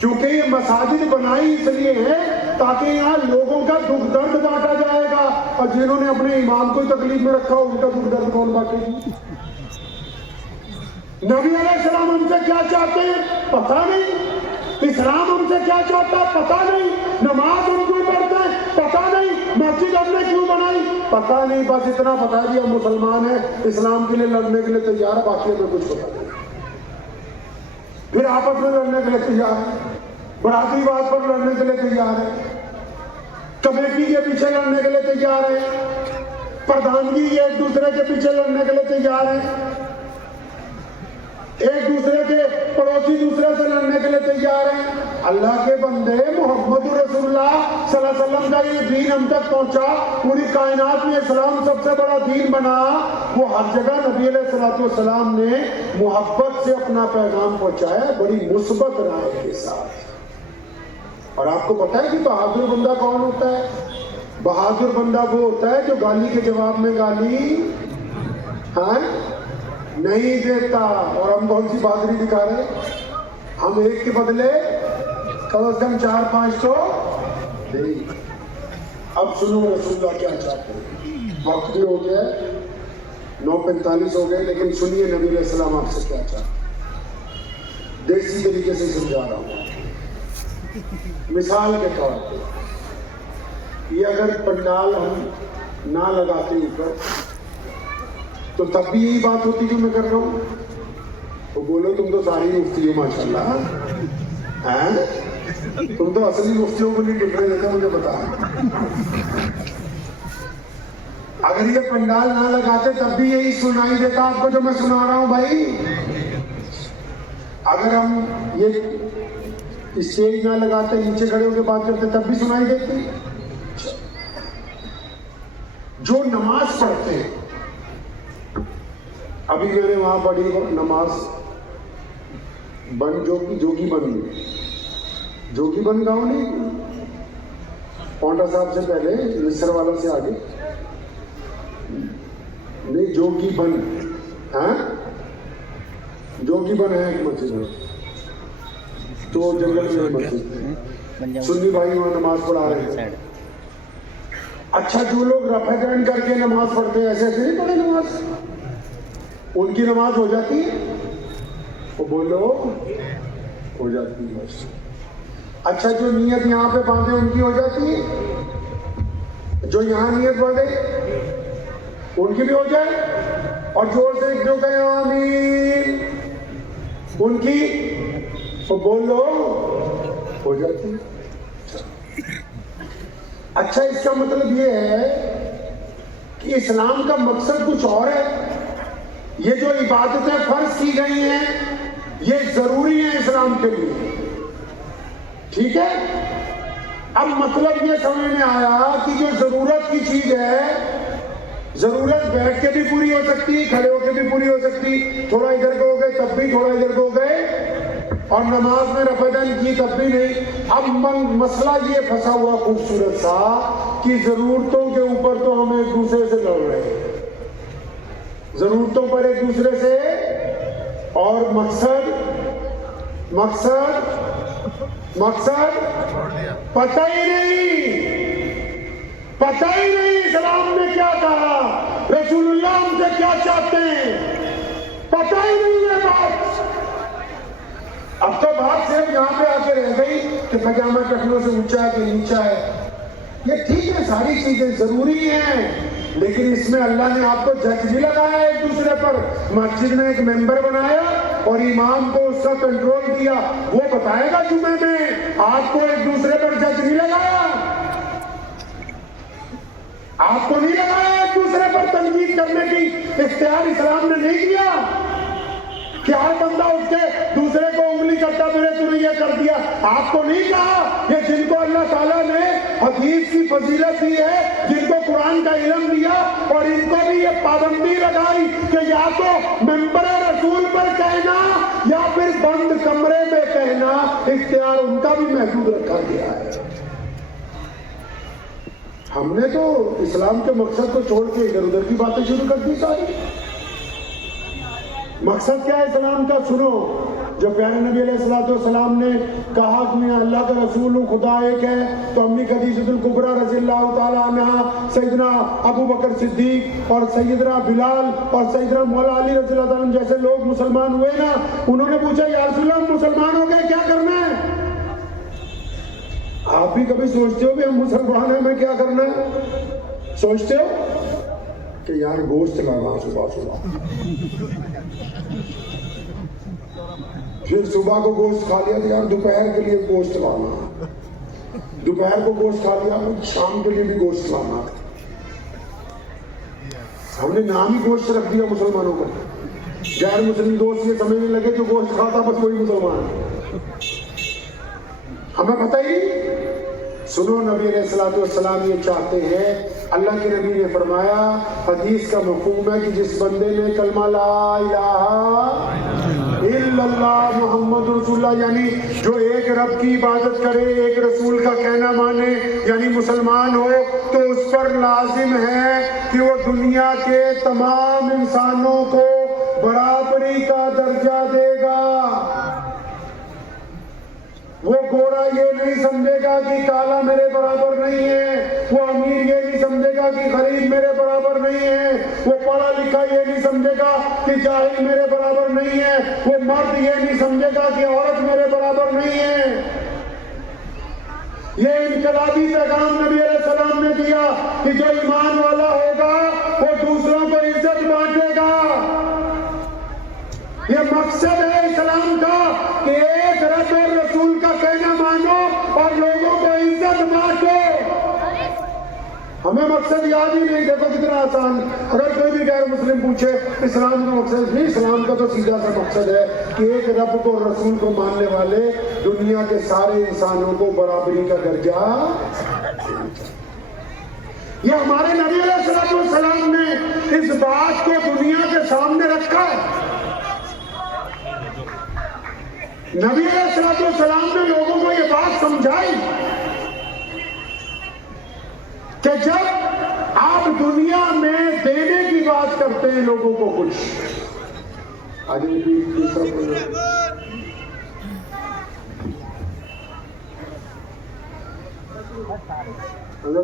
کیونکہ یہ مساجد بنائی اس لیے ہے تاکہ یہاں لوگوں کا دکھ درد بانٹا جائے گا، اور جنہوں نے اپنے امام کو تکلیف میں رکھا ان کا دکھ درد کون بانٹے گی؟ نبی علیہ السلام ہم سے کیا چاہتے ہیں پتہ نہیں، اسلام ہم سے کیا چاہتا ہے پتہ نہیں، نماز ہم کیوں پڑھتے ہیں پتہ نہیں، مسجد ہم نے کیوں بنائی پتہ نہیں، بس اتنا بتا دیا ہم مسلمان ہیں، اسلام کے لیے لڑنے کے لیے تیار ہے، باقی ہمیں کچھ پتہ نہیں۔ پھر آپس میں لڑنے کے لیے تیار ہے، برادری بات پر لڑنے کے لیے تیار ہے، کمیٹی کے پیچھے لڑنے کے لیے تیار ہے، پردھانگی ایک دوسرے کے پیچھے لڑنے کے لیے تیار ہے، ایک دوسرے کے پڑوسی دوسرے سے لڑنے کے لیے تیار ہیں۔ اللہ کے بندے، محمد رسول اللہ صلی اللہ علیہ وسلم کا یہ دین ہم تک پہنچا، پوری کائنات میں اسلام سب سے بڑا دین بنا، وہ ہر جگہ نبی علیہ السلام نے محبت سے اپنا پیغام پہنچایا، بڑی مثبت رائے کے ساتھ۔ اور آپ کو پتا ہے کہ بہادر بندہ کون ہوتا ہے؟ بہادر بندہ وہ ہوتا ہے جو گالی کے جواب میں گالی نہیں دیتا۔ اور ہم کون سی بہادری دکھا رہے ہیں؟ ہم ایک کے بدلے کم از کم 4-5 تو نہیں۔ اب سنو رسول اللہ کیا چاہتے ہیں، وقت بھی ہو گیا ہے، 9:45 ہو گئے، لیکن سنیے نبی علیہ السلام آپ سے کیا چاہتے ہیں، دیسی طریقے سے سمجھا رہا ہوں۔ مثال کے طور پہ یہ اگر پنڈال ہم نہ لگاتے اوپر تو تب بھی یہی بات ہوتی جو میں کر رہا ہوں، وہ بولو تم تو ساری مفتی ہو ماشاءاللہ، تم تو اصلی مفتیوں کو نہیں ٹک رہے دیتے، مجھے بتا۔ اگر یہ پنڈال نہ لگاتے تب بھی یہی سنائی دیتا آپ کو جو میں سنا رہا ہوں بھائی۔ اگر ہم یہ اسٹیج نہ لگاتے، نیچے کھڑے ہو کے بات کرتے تب بھی سنائی دیتی۔ جو نماز پڑھتے ہیں، ابھی میں نے وہاں پڑھی نماز جوگی بن گاؤں نہیں، پونٹا صاحب سے پہلے، مصر والا سے آگے نہیں، جوگی بن ہے ایک مسجد ہے، تو جنگل میں مسجد، سنی بھائی وہاں نماز پڑھا رہے ہیں۔ اچھا، جو لوگ رفع دین کر کے نماز پڑھتے ہیں ایسے نہیں پڑھے نماز، ان کی نماز ہو جاتی ہے، وہ بولو ہو جاتی ہے۔ اچھا، جو نیت یہاں پہ باندھے ان کی ہو جاتی ہے، جو یہاں نیت باندھے ان کی بھی ہو جائے، اور زور سے ایک جو کہے آمین ان کی، وہ بولو ہو جاتی ہے۔ اچھا، اس کا مطلب یہ ہے کہ اسلام کا مقصد کچھ اور ہے، یہ جو عبادتیں فرض کی گئی ہیں یہ ضروری ہیں اسلام کے لیے، ٹھیک ہے؟ اب مطلب یہ سمجھ میں آیا کہ جو ضرورت کی چیز ہے، ضرورت بیٹھ کے بھی پوری ہو سکتی، کھڑے ہو کے بھی پوری ہو سکتی، تھوڑا ادھر کو ہو گئے تب بھی، تھوڑا ادھر کو ہو گئے، اور نماز میں رفع دین کی تب بھی نہیں۔ اب مسئلہ یہ پھنسا ہوا خوبصورت سا کہ ضرورتوں کے اوپر تو ہم ایک دوسرے سے لڑ رہے ہیں، ضرورتوں پر ایک دوسرے سے، اور مقصد پتہ ہی نہیں اسلام نے کیا کہا، رسول اللہ ہم سے کیا چاہتے ہیں، پتہ ہی نہیں ہے بات۔ اب تو بات صرف یہاں پہ آ کے رہ گئی کہ پاجامہ ٹخنوں سے اونچا ہے کہ نیچا ہے، یہ ٹھیک ہے، ساری چیزیں ضروری ہیں، لیکن اس میں اللہ نے آپ کو جج بھی لگایا ایک دوسرے پر، مسجد میں ایک ممبر بنایا اور امام کو اس کا کنٹرول دیا، وہ بتائے گا جمعے میں، آپ کو ایک دوسرے پر جج نہیں لگایا، آپ کو نہیں لگایا ایک دوسرے پر تنقید کرنے کی اختیار اسلام نے نہیں دیا۔ کہ ہر بندہ اٹھ کے دوسرے کو انگلی کرتا میرے تو نے یہ کر دیا. آپ کو نہیں کہا کہ جن کو اللہ تعالیٰ نے حدیث کی فضیلت دی ہے, جن کو قرآن کا علم دیا, اور ان کو بھی یہ پابندی لگائی کہ یا تو ممبر رسول پر کہنا یا پھر بند کمرے میں کہنا, اختیار ان کا بھی محدود رکھا گیا ہے. ہم نے تو اسلام کے مقصد کو چھوڑ کے ادھر ادھر کی باتیں شروع کر دی ساری. مقصد کیا ہے اسلام کا؟ سنو, جو پیارے نبی علیہ السلام نے کہا کہ میں اللہ کا رسول ہوں, خدا ایک ہے, تو امی خدیجہ الکبریٰ رضی اللہ تعالی عنہ, سیدنا ابو بکر صدیق اور سیدنا بلال اور سیدنا مولا علی رضی اللہ عنہ جیسے لوگ مسلمان ہوئے نا, انہوں نے پوچھا یا رسول اللہ ہم مسلمان ہو گئے, کیا کرنا ہے؟ آپ بھی کبھی سوچتے ہو کہ ہم مسلمان ہیں, ہمیں کیا کرنا ہے؟ سوچتے ہو کہ یار گوشت لانا صبح صبح, پھر صبح کو گوشت کھا لیا تو یار دوپہر کے لیے گوشت لانا, دوپہر کو گوشت کھا لیا شام کے لیے بھی گوشت لانا. ہم نے نام ہی گوشت رکھ دیا مسلمانوں کا. غیر مسلم دوست یہ سمجھنے لگے جو گوشت کھاتا بس وہی مسلمان ہے. ہمیں پتہ ہی. سنو, نبی علیہ السلام یہ چاہتے ہیں, اللہ کے نبی نے فرمایا, حدیث کا مفہوم ہے کہ جس بندے نے کلمہ لا الہ الا اللہ محمد رسول اللہ, یعنی جو ایک رب کی عبادت کرے, ایک رسول کا کہنا مانے, یعنی مسلمان ہو, تو اس پر لازم ہے کہ وہ دنیا کے تمام انسانوں کو برابری کا درجہ دے گا. وہ گورا یہ نہیں سمجھے گا کہ کالا میرے برابر نہیں ہے, وہ امیر یہ نہیں سمجھے گا کہ غریب میرے برابر نہیں ہے, وہ پڑھا لکھا یہ نہیں سمجھے گا کہ جاہل میرے برابر نہیں ہے, وہ مرد یہ نہیں سمجھے گا کہ عورت میرے برابر نہیں ہے. یہ انقلابی پیغام نبی علیہ السلام نے دیا کہ جو ایمان والا ہوگا وہ دوسروں کو عزت بانٹے گا. یہ مقصد ہے اسلام کا کہ ایک رب اور رسول کا کہنا مانو اور لوگوں کو عزت بانٹو. ہمیں مقصد یاد ہی نہیں. دیکھو کتنا آسان. اگر کوئی بھی غیر مسلم پوچھے اسلام کا مقصد نہیں, اسلام کا تو سیدھا سا مقصد ہے کہ ایک رب کو اور رسول کو ماننے والے دنیا کے سارے انسانوں کو برابری کا درجہ. یہ ہمارے نبی علیہ السلام نے اس بات کو دنیا کے سامنے رکھا. نبی علیہ السلام نے لوگوں کو یہ بات سمجھائی کہ جب آپ دنیا میں دینے کی بات کرتے ہیں لوگوں کو کچھ,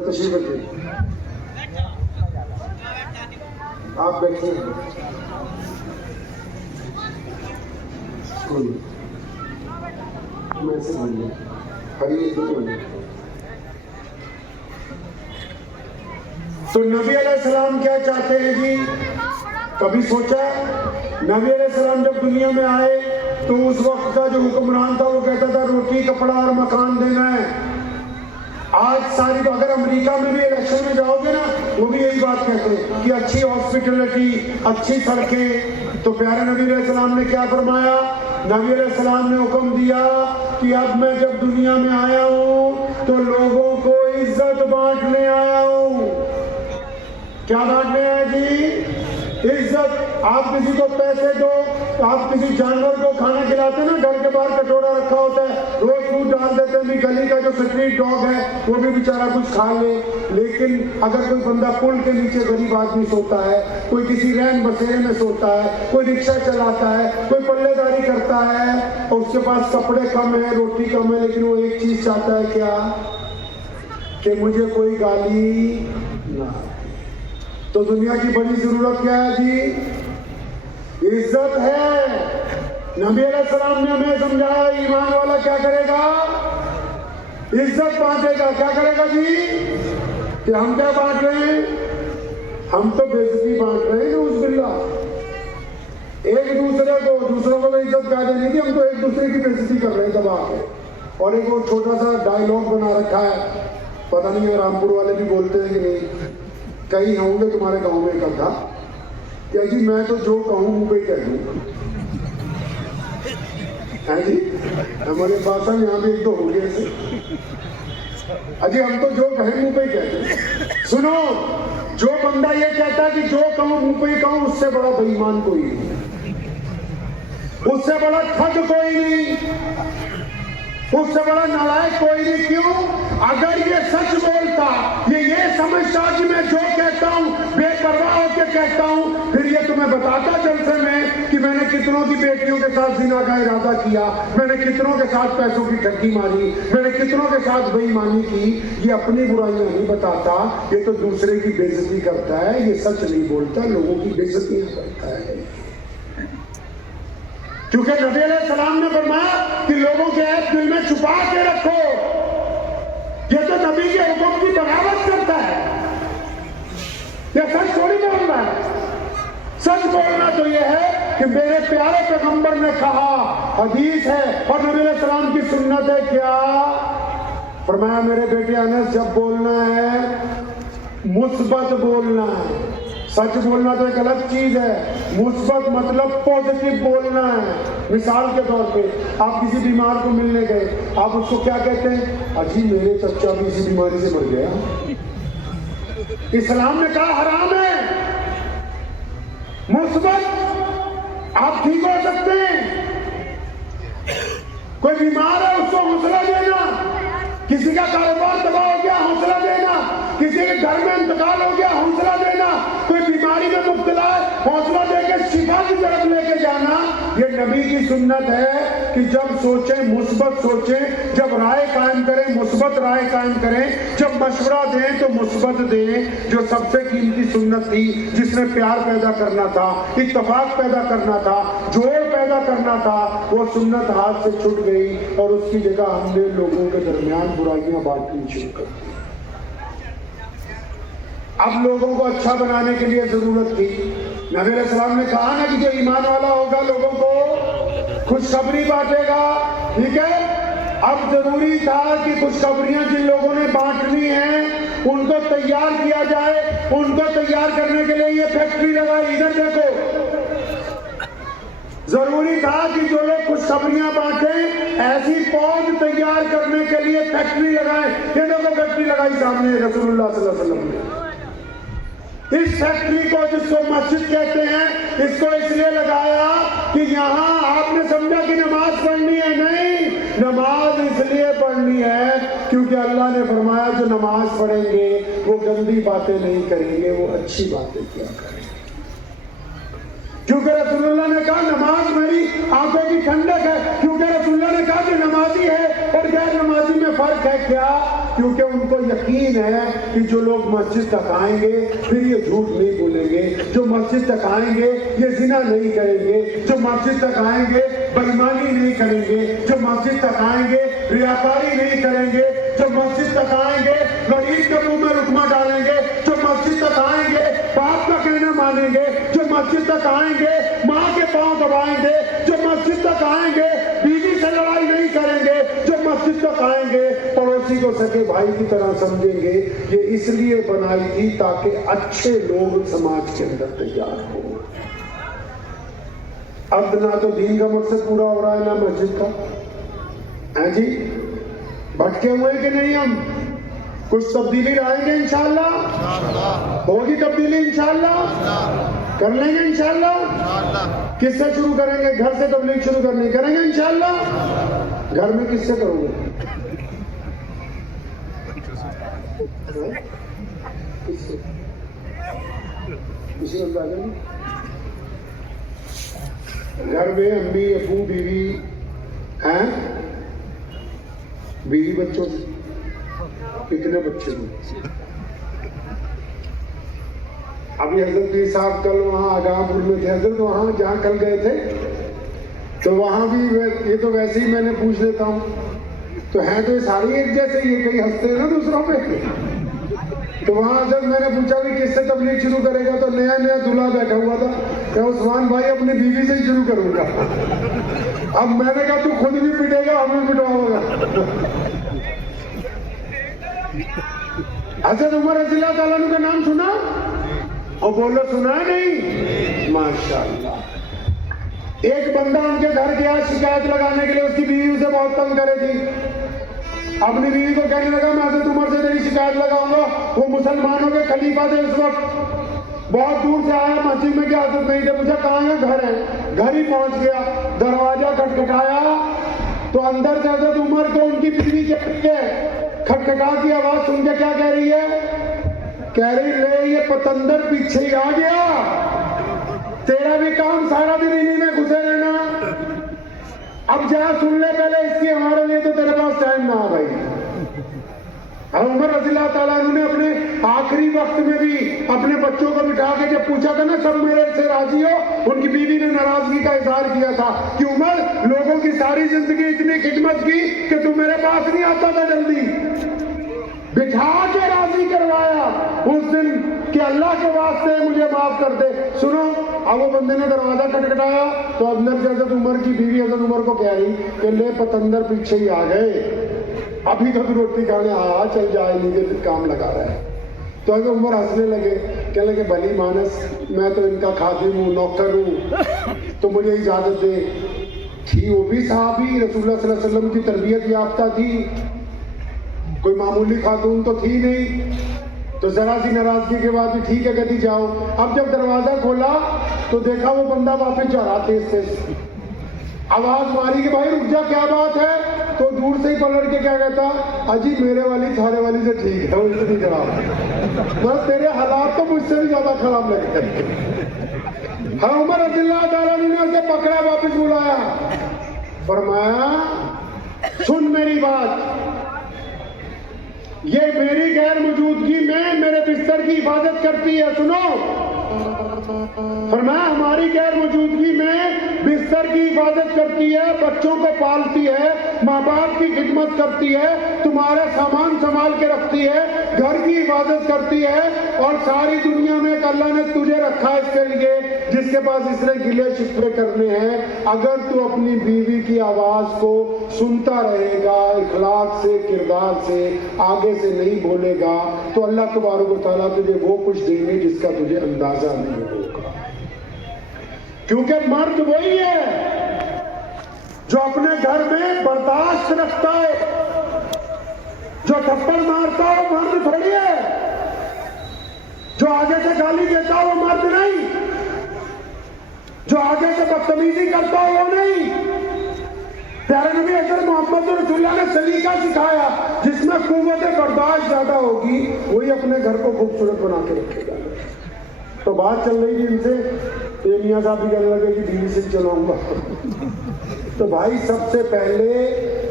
تشریف رکھیے, آپ بیٹھے میں سے بولے تو نبی علیہ السلام کیا چاہتے ہیں جی؟ کبھی سوچا؟ نبی علیہ السلام جب دنیا میں آئے تو اس وقت کا جو حکمران تھا وہ کہتا تھا روٹی کپڑا اور مکان دینا ہے. آج ساری تو اگر امریکہ میں بھی الیکشن میں جاؤ گے نا وہ بھی یہی بات کہتے ہیں کہ اچھی ہاسپٹلٹی, اچھی سڑکیں. تو پیارے نبی علیہ السلام نے کیا فرمایا؟ نبی علیہ السلام نے حکم دیا کہ اب میں جب دنیا میں آیا ہوں تو لوگوں کو عزت بانٹنے آیا ہوں. کیا بانٹنے آیا جی؟ عزت. آپ کسی کو پیسے دو, آپ کسی جانور کو کھانا کھلاتے نا, گھر کے باہر کٹورا رکھا ہوتا ہے, روز فوڈ ڈال دیتے ہیں, بھی گلی کا جو اسٹریٹ ڈاگ ہے وہ بھی بیچارہ کچھ کھا لے. لیکن اگر کوئی بندہ پل کے نیچے غریب آدمی سوتا ہے, کوئی کسی رین بسیرے میں سوتا ہے, کوئی رکشہ چلاتا ہے, کوئی پلے داری کرتا ہے اور اس کے پاس کپڑے کم ہیں, روٹی کم ہے, لیکن وہ ایک چیز چاہتا ہے, کیا؟ کہ مجھے کوئی گالی نہ. تو دنیا کی بڑی ضرورت کیا ہے جی؟ عزت ہے. نبی علیہ السلام نے ہمیں سمجھایا ایمان والا کیا کرے گا؟ عزت بانٹے گا. کیا کرے گا جی؟ کہ ہم کیا بانٹ رہے ہیں؟ ہم تو بےعزتی بانٹ رہے ہیں. نعوذ باللہ. ایک دوسرے کو, دوسروں کو عزت پیدا نہیں کی, ہم تو ایک دوسرے کی بےعزتی کر رہے ہیں دبا کے. اور ایک وہ چھوٹا سا ڈائلاگ بنا رکھا ہے, پتہ نہیں رامپور والے بھی بولتے ہیں کہ نہیں, کہیں ہوں گے تمہارے گاؤں میں کب تھا کہ جی میں تو جو کہوں وہ پہ کہہ دوں. ہے جی ہمارے پاس یہاں بھی ایک دو ہو گئے تھے اجی ہم تو جو کہیں منہ پہ ہی کہتے ہیں. سنو جو بندہ یہ کہتا ہے کہ جو کہوں منہ پہ ہی کہوں اس سے بڑا بے ایمان کوئی نہیں, اس سے بڑا ٹھگ کوئی نہیں, اس سے بڑا نالائق کوئی نہیں. کیوں؟ اگر یہ سچ بولتا, یہ سمجھتا کہ میں جو کہتا ہوں بے پرواہ ہو کے کہتا ہوں, پھر یہ تمہیں بتاتا جلسے میں کہ میں نے کتنوں کی بیٹیوں کے ساتھ زنا کا ارادہ کیا, میں نے کتنوں کے ساتھ پیسوں کی ٹھگی ماری, میں نے کتنوں کے ساتھ بے ایمانی کی. یہ اپنی برائیاں نہیں بتاتا, یہ تو دوسرے کی بے عزتی کرتا ہے. یہ سچ نہیں بولتا, لوگوں کی بے عزتی کرتا ہے. کیونکہ نبی علیہ السلام نے فرمایا کہ لوگوں کے عیب دل میں چھپا کے رکھو. یہ تو نبی کے حکم کی بغاوت کرتا ہے. یہ سچ تھوڑی بول رہا ہے. سچ بولنا تو یہ ہے کہ میرے پیارے پیغمبر نے کہا, حدیث ہے اور نبی علیہ السلام کی سنت ہے. کیا فرمایا؟ میرے بیٹے انس, جب بولنا ہے مثبت بولنا ہے. سچ بولنا تو ایک الگ چیز ہے, مثبت مطلب پازیٹیو بولنا ہے. مثال کے طور پہ آپ کسی بیمار کو ملنے گئے, آپ اس کو کیا کہتے ہیں؟ اجی میرے چچا بھی اسی بیماری سے مر گیا. اسلام نے کہا حرام ہے. مثبت آپ ٹھیک ہو سکتے ہیں. کوئی بیمار ہے اس کو حوصلہ دینا, کسی کا کاروبار تباہ ہو گیا حوصلہ دینا, کسی کے گھر میں انتقال ہو گیا حوصلہ دینا, کوئی بیماری میں مبتلا ہے حوصلہ دے کے شفا کی طرف لے کے جانا. یہ نبی کی سنت ہے کہ جب سوچیں مثبت سوچیں, جب رائے قائم کریں مثبت رائے قائم کریں, جب مشورہ دیں تو مثبت دیں. جو سب سے قیمتی سنت تھی, جس نے پیار پیدا کرنا تھا, اتفاق پیدا کرنا تھا, جوڑ پیدا کرنا تھا, وہ سنت ہاتھ سے چھٹ گئی اور اس کی جگہ ہم نے لوگوں کے درمیان برائیاں بانٹنی شروع کر دی. اب لوگوں کو اچھا بنانے کے لیے ضرورت تھی. نبی علیہ السلام نے کہا نا کہ جو ایمان والا ہوگا لوگوں کو خوشخبری بانٹے گا. ٹھیک ہے, اب ضروری تھا کہ خوشخبریاں جن لوگوں نے بانٹنی ہیں ان کو تیار کیا جائے. ان کو تیار کرنے کے لیے یہ فیکٹری لگائی. ادھر دیکھو, ضروری تھا کہ جو لوگ خوشخبریاں بانٹیں ایسی فوج تیار کرنے کے لیے فیکٹری لگائیں. یہ دیکھو فیکٹری لگائی سامنے رسول اللہ صلی اللہ علیہ وسلم نے. اس فیکٹری کو, جس کو مسجد کہتے ہیں, اس کو اس لیے لگایا کہ یہاں آپ نے سمجھا کہ نماز پڑھنی ہے. نہیں, نماز اس لیے پڑھنی ہے کیونکہ اللہ نے فرمایا جو نماز پڑھیں گے وہ گندی باتیں نہیں کریں گے, وہ اچھی باتیں کیا کریں گے. کیونکہ رسول اللہ نے کہا نماز میری آنکھوں کی ٹھنڈک ہے. کیونکہ رسول اللہ نے کہا کہ نمازی ہے اور غیر نمازی میں فرق ہے. کیا؟ کیونکہ ان کو یقین ہے کہ جو لوگ مسجد تک آئیں گے پھر یہ جھوٹ نہیں بولیں گے, جو مسجد تک آئیں گے یہ زنا نہیں کریں گے, جو مسجد تک آئیں گے بےایمانی نہیں کریں گے, جو مسجد تک آئیں گے ریاکاری نہیں کریں گے, جو مسجد تک آئیں گے غریب کے منہ میں رکما ڈالیں گے, جو مسجد تک آئیں گے باپ کا کہنا مانیں گے, جو مسجد تک آئیں گے ماں کے پاؤں دبائیں گے, جو مسجد تک آئیں گے بیوی سے لڑائی نہیں کریں گے, جو مسجد تک آئیں گے پڑوسی کو سکے بھائی کی طرح سمجھیں گے. یہ اس لیے بنائی تھی تاکہ اچھے لوگ سماج کے اندر تیار ہو. اب نہ تو دین کا مقصد پورا ہو رہا ہے نہ مسجد کا. جی بھٹکے ہوئے کہ نہیں؟ ہم کچھ تبدیلی لائیں گے انشاءاللہ, ہوگی تبدیلی انشاءاللہ, کر لیں گے انشاءاللہ. کس سے شروع کریں گے؟ گھر سے تبلیغ شروع کریں گے انشاءاللہ. گھر میں کس سے کرو گے؟ گھر میں امی ابو بیوی ہیں, بیوی بچوں سے کتنے بچے ہیں؟ ابھی حضرت پیر صاحب کل وہاں آگاہ پور میں تھے. حضرت وہاں جہاں کل گئے تھے تو وہاں بھی یہ تو ویسے ہی میں نے پوچھ لیتا ہوں, تو ہیں تو یہ ساری ایک جیسے, یہ کئی ہنستے ہیں نا دوسروں پہ. تو وہاں جب میں نے پوچھا بھی کس سے تبلیغ شروع کرے گا, تو نیا نیا دلہا بیٹھا ہوا تھا کہ عثمان بھائی اپنی بیوی سے ہی شروع کروں گا. اب میں نے کہا تو خود بھی پٹے گا ہمیں پٹواؤ گا. حضرت عمر رضی اللہ تعالیٰ عنہ کا نام سنا؟ اور بولو سنا ہے نہیں؟ ماشاءاللہ. ایک بندہ ان کے گھر گیا شکایت لگانے کے لیے، اس کی بیوی اسے بہت تنگ کرے تھی، اپنی بیوی کو کہنے لگا میں حضرت عمر سے تیری شکایت لگاؤں گا، وہ مسلمانوں کے خلیفہ تھے اس وقت، بہت دور سے آیا، مسجد میں کیا حضرت نہیں تھے، پوچھا کہاں ہے، گھر ہے، گھر ہی پہنچ گیا، دروازہ کھٹکھٹایا تو اندر سے حضرت عمر کو ان کی بیوی کے کھٹکھٹا کی آواز سن کے کیا کہہ رہی ہے، کہہ رہی لے یہ پتندر پیچھے ہی آ گیا، تیرا بھی کام سارا دن انہی میں گھسے رہنا، اب جا سن لے پہلے اس کی، ہمارے لیے تو تیرے پاس ٹائم نہ آ بھائی۔ عمر رضی اللہ تعالیٰ عنہ نے اپنے آخری وقت میں بھی اپنے بچوں کو بٹھا کے جب پوچھا تھا نا سب میرے سے راضی ہو، ان کی بیوی نے ناراضگی کا اظہار کیا تھا کہ عمر لوگوں کی ساری زندگی اتنی خدمت کی کہ تم میرے پاس نہیں آتا تھا جلدی، بٹھا کے راضی کروایا اس دن کہ اللہ کے واسطے مجھے معاف کر دے۔ سنو، اب وہ بندے نے دروازہ کھٹکھٹایا تو اندر سے حضرت عمر کی بیوی حضرت عمر کو کہہ رہی کہ لے پتندر پیچھے ہی آ گئے، ابھی تک روٹی کھانے آیا، چل جائے نیچے کام لگا رہا ہے۔ تو حضرت عمر ہنسنے لگے، کہنے لگے بھلی مانس، میں تو ان کا خادم ہوں، نوکر ہوں، تو مجھے اجازت دے۔ تھی وہ بھی صحابی، رسول اللہ صلی اللہ علیہ وسلم کی تربیت یافتہ تھی، کوئی معمولی خاتون تو تھی نہیں، تو ذرا سی ناراضگی کے بعد بھی ٹھیک ہے کہتی جاؤ۔ اب جب دروازہ کھولا تو دیکھا وہ بندہ واپس جا رہا تیز تیز، آواز ماری کہ بھائی رک جا کیا بات ہے، تو دور سے ہی پلٹ کے کیا کہتا، اجی میرے والی تھارے والی سے ٹھیک ہے، وہ اتنی خراب ہے، بس تیرے حالات تو مجھ سے بھی زیادہ خراب لگتے ہیں۔ ہر عمر رضی اللہ تعالیٰ نے اسے پکڑا، واپس بلایا، فرمایا سن میری بات، یہ میری غیر موجودگی میں میرے بستر کی حفاظت کرتی ہے، سنو، فرمایا ہماری غیر موجودگی میں بستر کی حفاظت کرتی ہے، بچوں کو پالتی ہے، ماں باپ کی خدمت کرتی ہے، تمہارا سامان سنبھال کے رکھتی ہے، گھر کی حفاظت کرتی ہے، اور ساری دنیا میں ایک اللہ نے تجھے رکھا اس کے لیے جس کے پاس اس نے گلے شکوے کرنے ہیں۔ اگر تو اپنی بیوی کی آواز کو سنتا رہے گا، اخلاق سے، کردار سے، آگے سے نہیں بولے گا، تو اللہ تبارک و تعالیٰ تجھے وہ کچھ دیں گے جس کا تجھے اندازہ نہیں ہوگا، کیونکہ مرد وہی ہے جو اپنے گھر میں برداشت رکھتا ہے، جو تھپڑ مارتا ہے وہ مرد تھوڑی ہے، جو آگے سے گالی دیتا ہے وہ مرد نہیں، جو آگے سے بدتمیزی کرتا ہے وہ نہیں۔ پیارے نبی حضرت محمد رسول اللہ نے سلیقہ سکھایا، جس میں قوت برداشت زیادہ ہوگی وہی اپنے گھر کو خوبصورت بنا کے رکھے گا۔ تو بات چل رہی تھی ان سے، تو میاں صاحب بھی کہنے لگے کہ بیوی سے چلاؤں گا، تو بھائی سب سے پہلے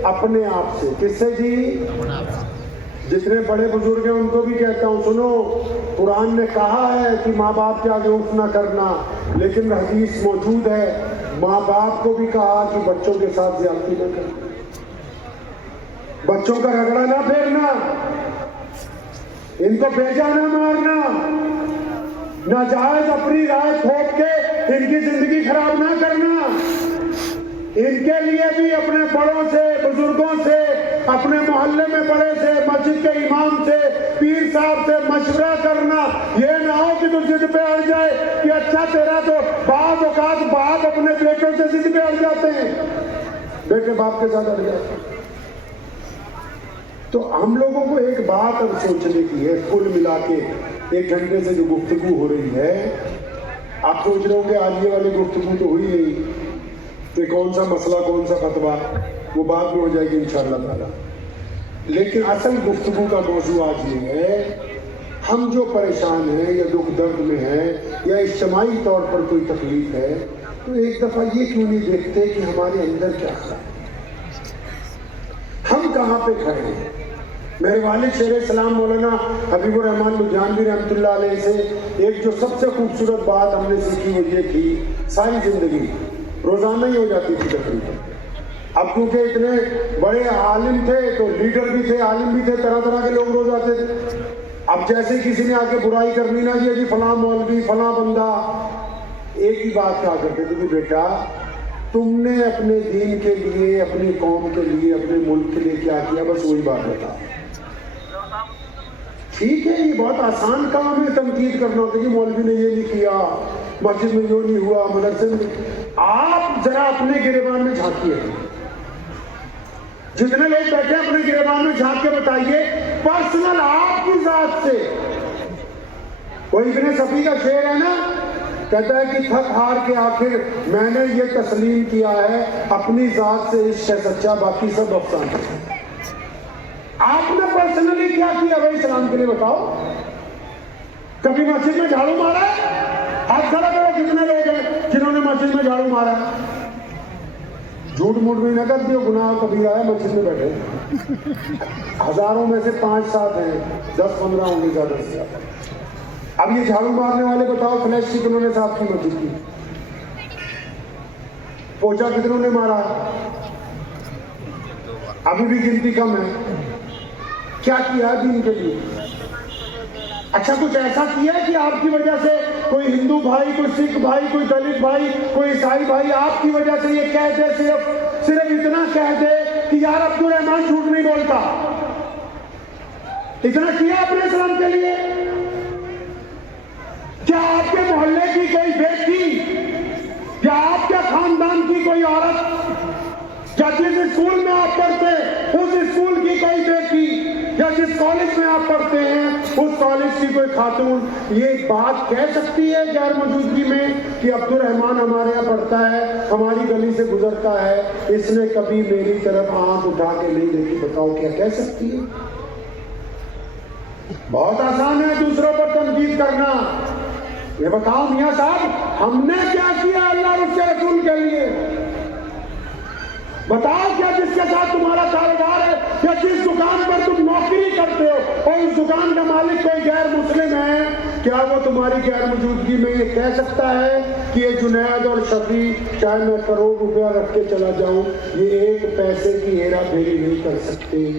اپنے آپ سے، کس سے جی؟ جتنے بڑے بزرگ ہیں ان کو بھی کہتا ہوں، سنو، قرآن نے کہا ہے کہ ماں باپ کے آگے اٹھ نہ کرنا، لیکن حدیث موجود ہے ماں باپ کو بھی کہا کہ بچوں کے ساتھ زیادتی نہ کرنا، بچوں کا رگڑا نہ پھیرنا، ان کو بیجا نہ مارنا، ناجائز اپنی رائے تھوپ کے ان کی زندگی خراب نہ کرنا، ان کے لیے بھی اپنے بڑوں سے، بزرگوں سے، اپنے محلے میں بڑے سے، مسجد کے امام سے، پیر صاحب سے مشورہ کرنا۔ یہ نہ ہو کہ تو ضد پہ اڑ جائے کہ اچھا تیرا تو بعض اوقات باپ اپنے بیٹوں سے ضد پہ اڑ جاتے ہیں، بیٹے باپ کے ساتھ اڑ جاتے ہیں۔ تو ہم لوگوں کو ایک بات اب سوچنے کی ہے، کل ملا کے 1 گھنٹے سے جو گفتگو ہو رہی ہے، آپ سوچ رہے ہوں کہ آج یہ والی گفتگو تو ہوئی نہیں، کہ کون سا مسئلہ کون سا فتویٰ، وہ بعد میں ہو جائے گی انشاءاللہ تعالی، لیکن اصل گفتگو کا موضوع آج یہ ہے، ہم جو پریشان ہیں یا دکھ درد میں ہیں یا اجتماعی طور پر کوئی تکلیف ہے، تو ایک دفعہ یہ کیوں نہیں دیکھتے کہ ہمارے اندر کیا ہے، ہم کہاں پہ کھڑے ہیں۔ میرے والد شیر اسلام مولانا حبیب الرحمان لدھیانوی رحمۃ اللہ علیہ سے ایک جو سب سے خوبصورت بات ہم نے سیکھی وہ یہ تھی، ساری زندگی روزانہ ہی ہو جاتی تھی تقریباً، اب کیونکہ اتنے بڑے عالم تھے تو لیڈر بھی تھے، عالم بھی تھے، طرح طرح کے لوگ روز آتے تھے، اب جیسے کسی نے آ کے برائی کرنی نہ یہ جی فلاں مولوی فلاں بندہ، ایک ہی بات کہا کرتے تھے کہ بیٹا تم نے اپنے دین کے لیے، اپنی قوم کے لیے، اپنے ملک کے لیے کیا کیا، بس وہی بات بتا۔ ٹھیک ہے یہ بہت آسان کام ہے تنقید کرنا کہ جی مولوی نے یہ نہیں کیا، مسجد میں جو نہیں ہوا، مدرسے میں، آپ ذرا اپنے گریبان میں جھانکیے، جتنے لوگ بیٹھے ہیں اپنے گریبان میں جھانک کے بتائیے پرسنل آپ کی ذات سے. وہ ابن صفی کا شعر ہے نا، کہتا ہے کہ تھک ہار کے آخر میں نے یہ تسلیم کیا ہے اپنی ذات سے عشق ہے سچا باقی سب افسانہ. آپ نے پرسنلی کیا کیا بھائی اسلام کے لیے بتاؤ؟ کبھی مسجد میں جھاڑو مارا ہے؟ ہاتھ کھڑا کرو کتنے لوگ ہیں جنہوں نے مسجد میں جھاڑو مارا ہے؟ جھوٹ موٹ بھی نہ کر دیو، گناہ کبیرہ ہے. مسجد میں بیٹھے ہزاروں میں سے 5-7 ہیں، 10-15 ہوں گے زیادہ سے زیادہ. اب یہ جھاڑو مارنے والے بتاؤ فلیش کتنوں نے صاف کی مسجد کی؟ پوچھا کتنوں نے مارا؟ ابھی بھی گنتی کم ہے. کیا کیا دین کے لیے؟ اچھا کچھ ایسا کیا ہے کہ آپ کی وجہ سے کوئی ہندو بھائی، کوئی سکھ بھائی، کوئی دلت بھائی، کوئی عیسائی بھائی آپ کی وجہ سے یہ کہہ دے، صرف اتنا کہہ دے کہ یار عبد الرحمان جھوٹ نہیں بولتا؟ اتنا کیا اپنے اسلام کے لیے؟ کیا آپ کے محلے کی کوئی بیٹی یا آپ کے خاندان کی کوئی عورت یا جس اسکول میں آپ پڑھتے اس اسکول کی کوئی بیٹی یا جس کالج میں آپ پڑھتے ہیں اس کالج کی کوئی خاتون یہ بات کہہ سکتی ہے غیر موجودگی میں کہ عبد الرحمان ہمارے یہاں پڑھتا ہے، ہماری گلی سے گزرتا ہے، اس نے کبھی میری طرف آنکھ اٹھا کے نہیں دیکھی؟ بتاؤ کیا کہہ سکتی ہے؟ بہت آسان ہے دوسروں پر تنقید کرنا. یہ بتاؤ میاں صاحب ہم نے کیا کیا اللہ اور اس کے رسول کے لیے؟ بتاؤ کیا جس کے ساتھ تمہارا کاروبار ہے یا جس دکان پر تم نوکری کرتے ہو اور اس دکان کا مالک کوئی غیر مسلم ہے، کیا وہ تمہاری غیر موجودگی میں یہ کہہ سکتا ہے کہ یہ جنید اور شفیع چاہے میں کروڑ روپیہ رکھ کے چلا جاؤں یہ ایک پیسے کی ہیرا پھیری نہیں کر سکتے؟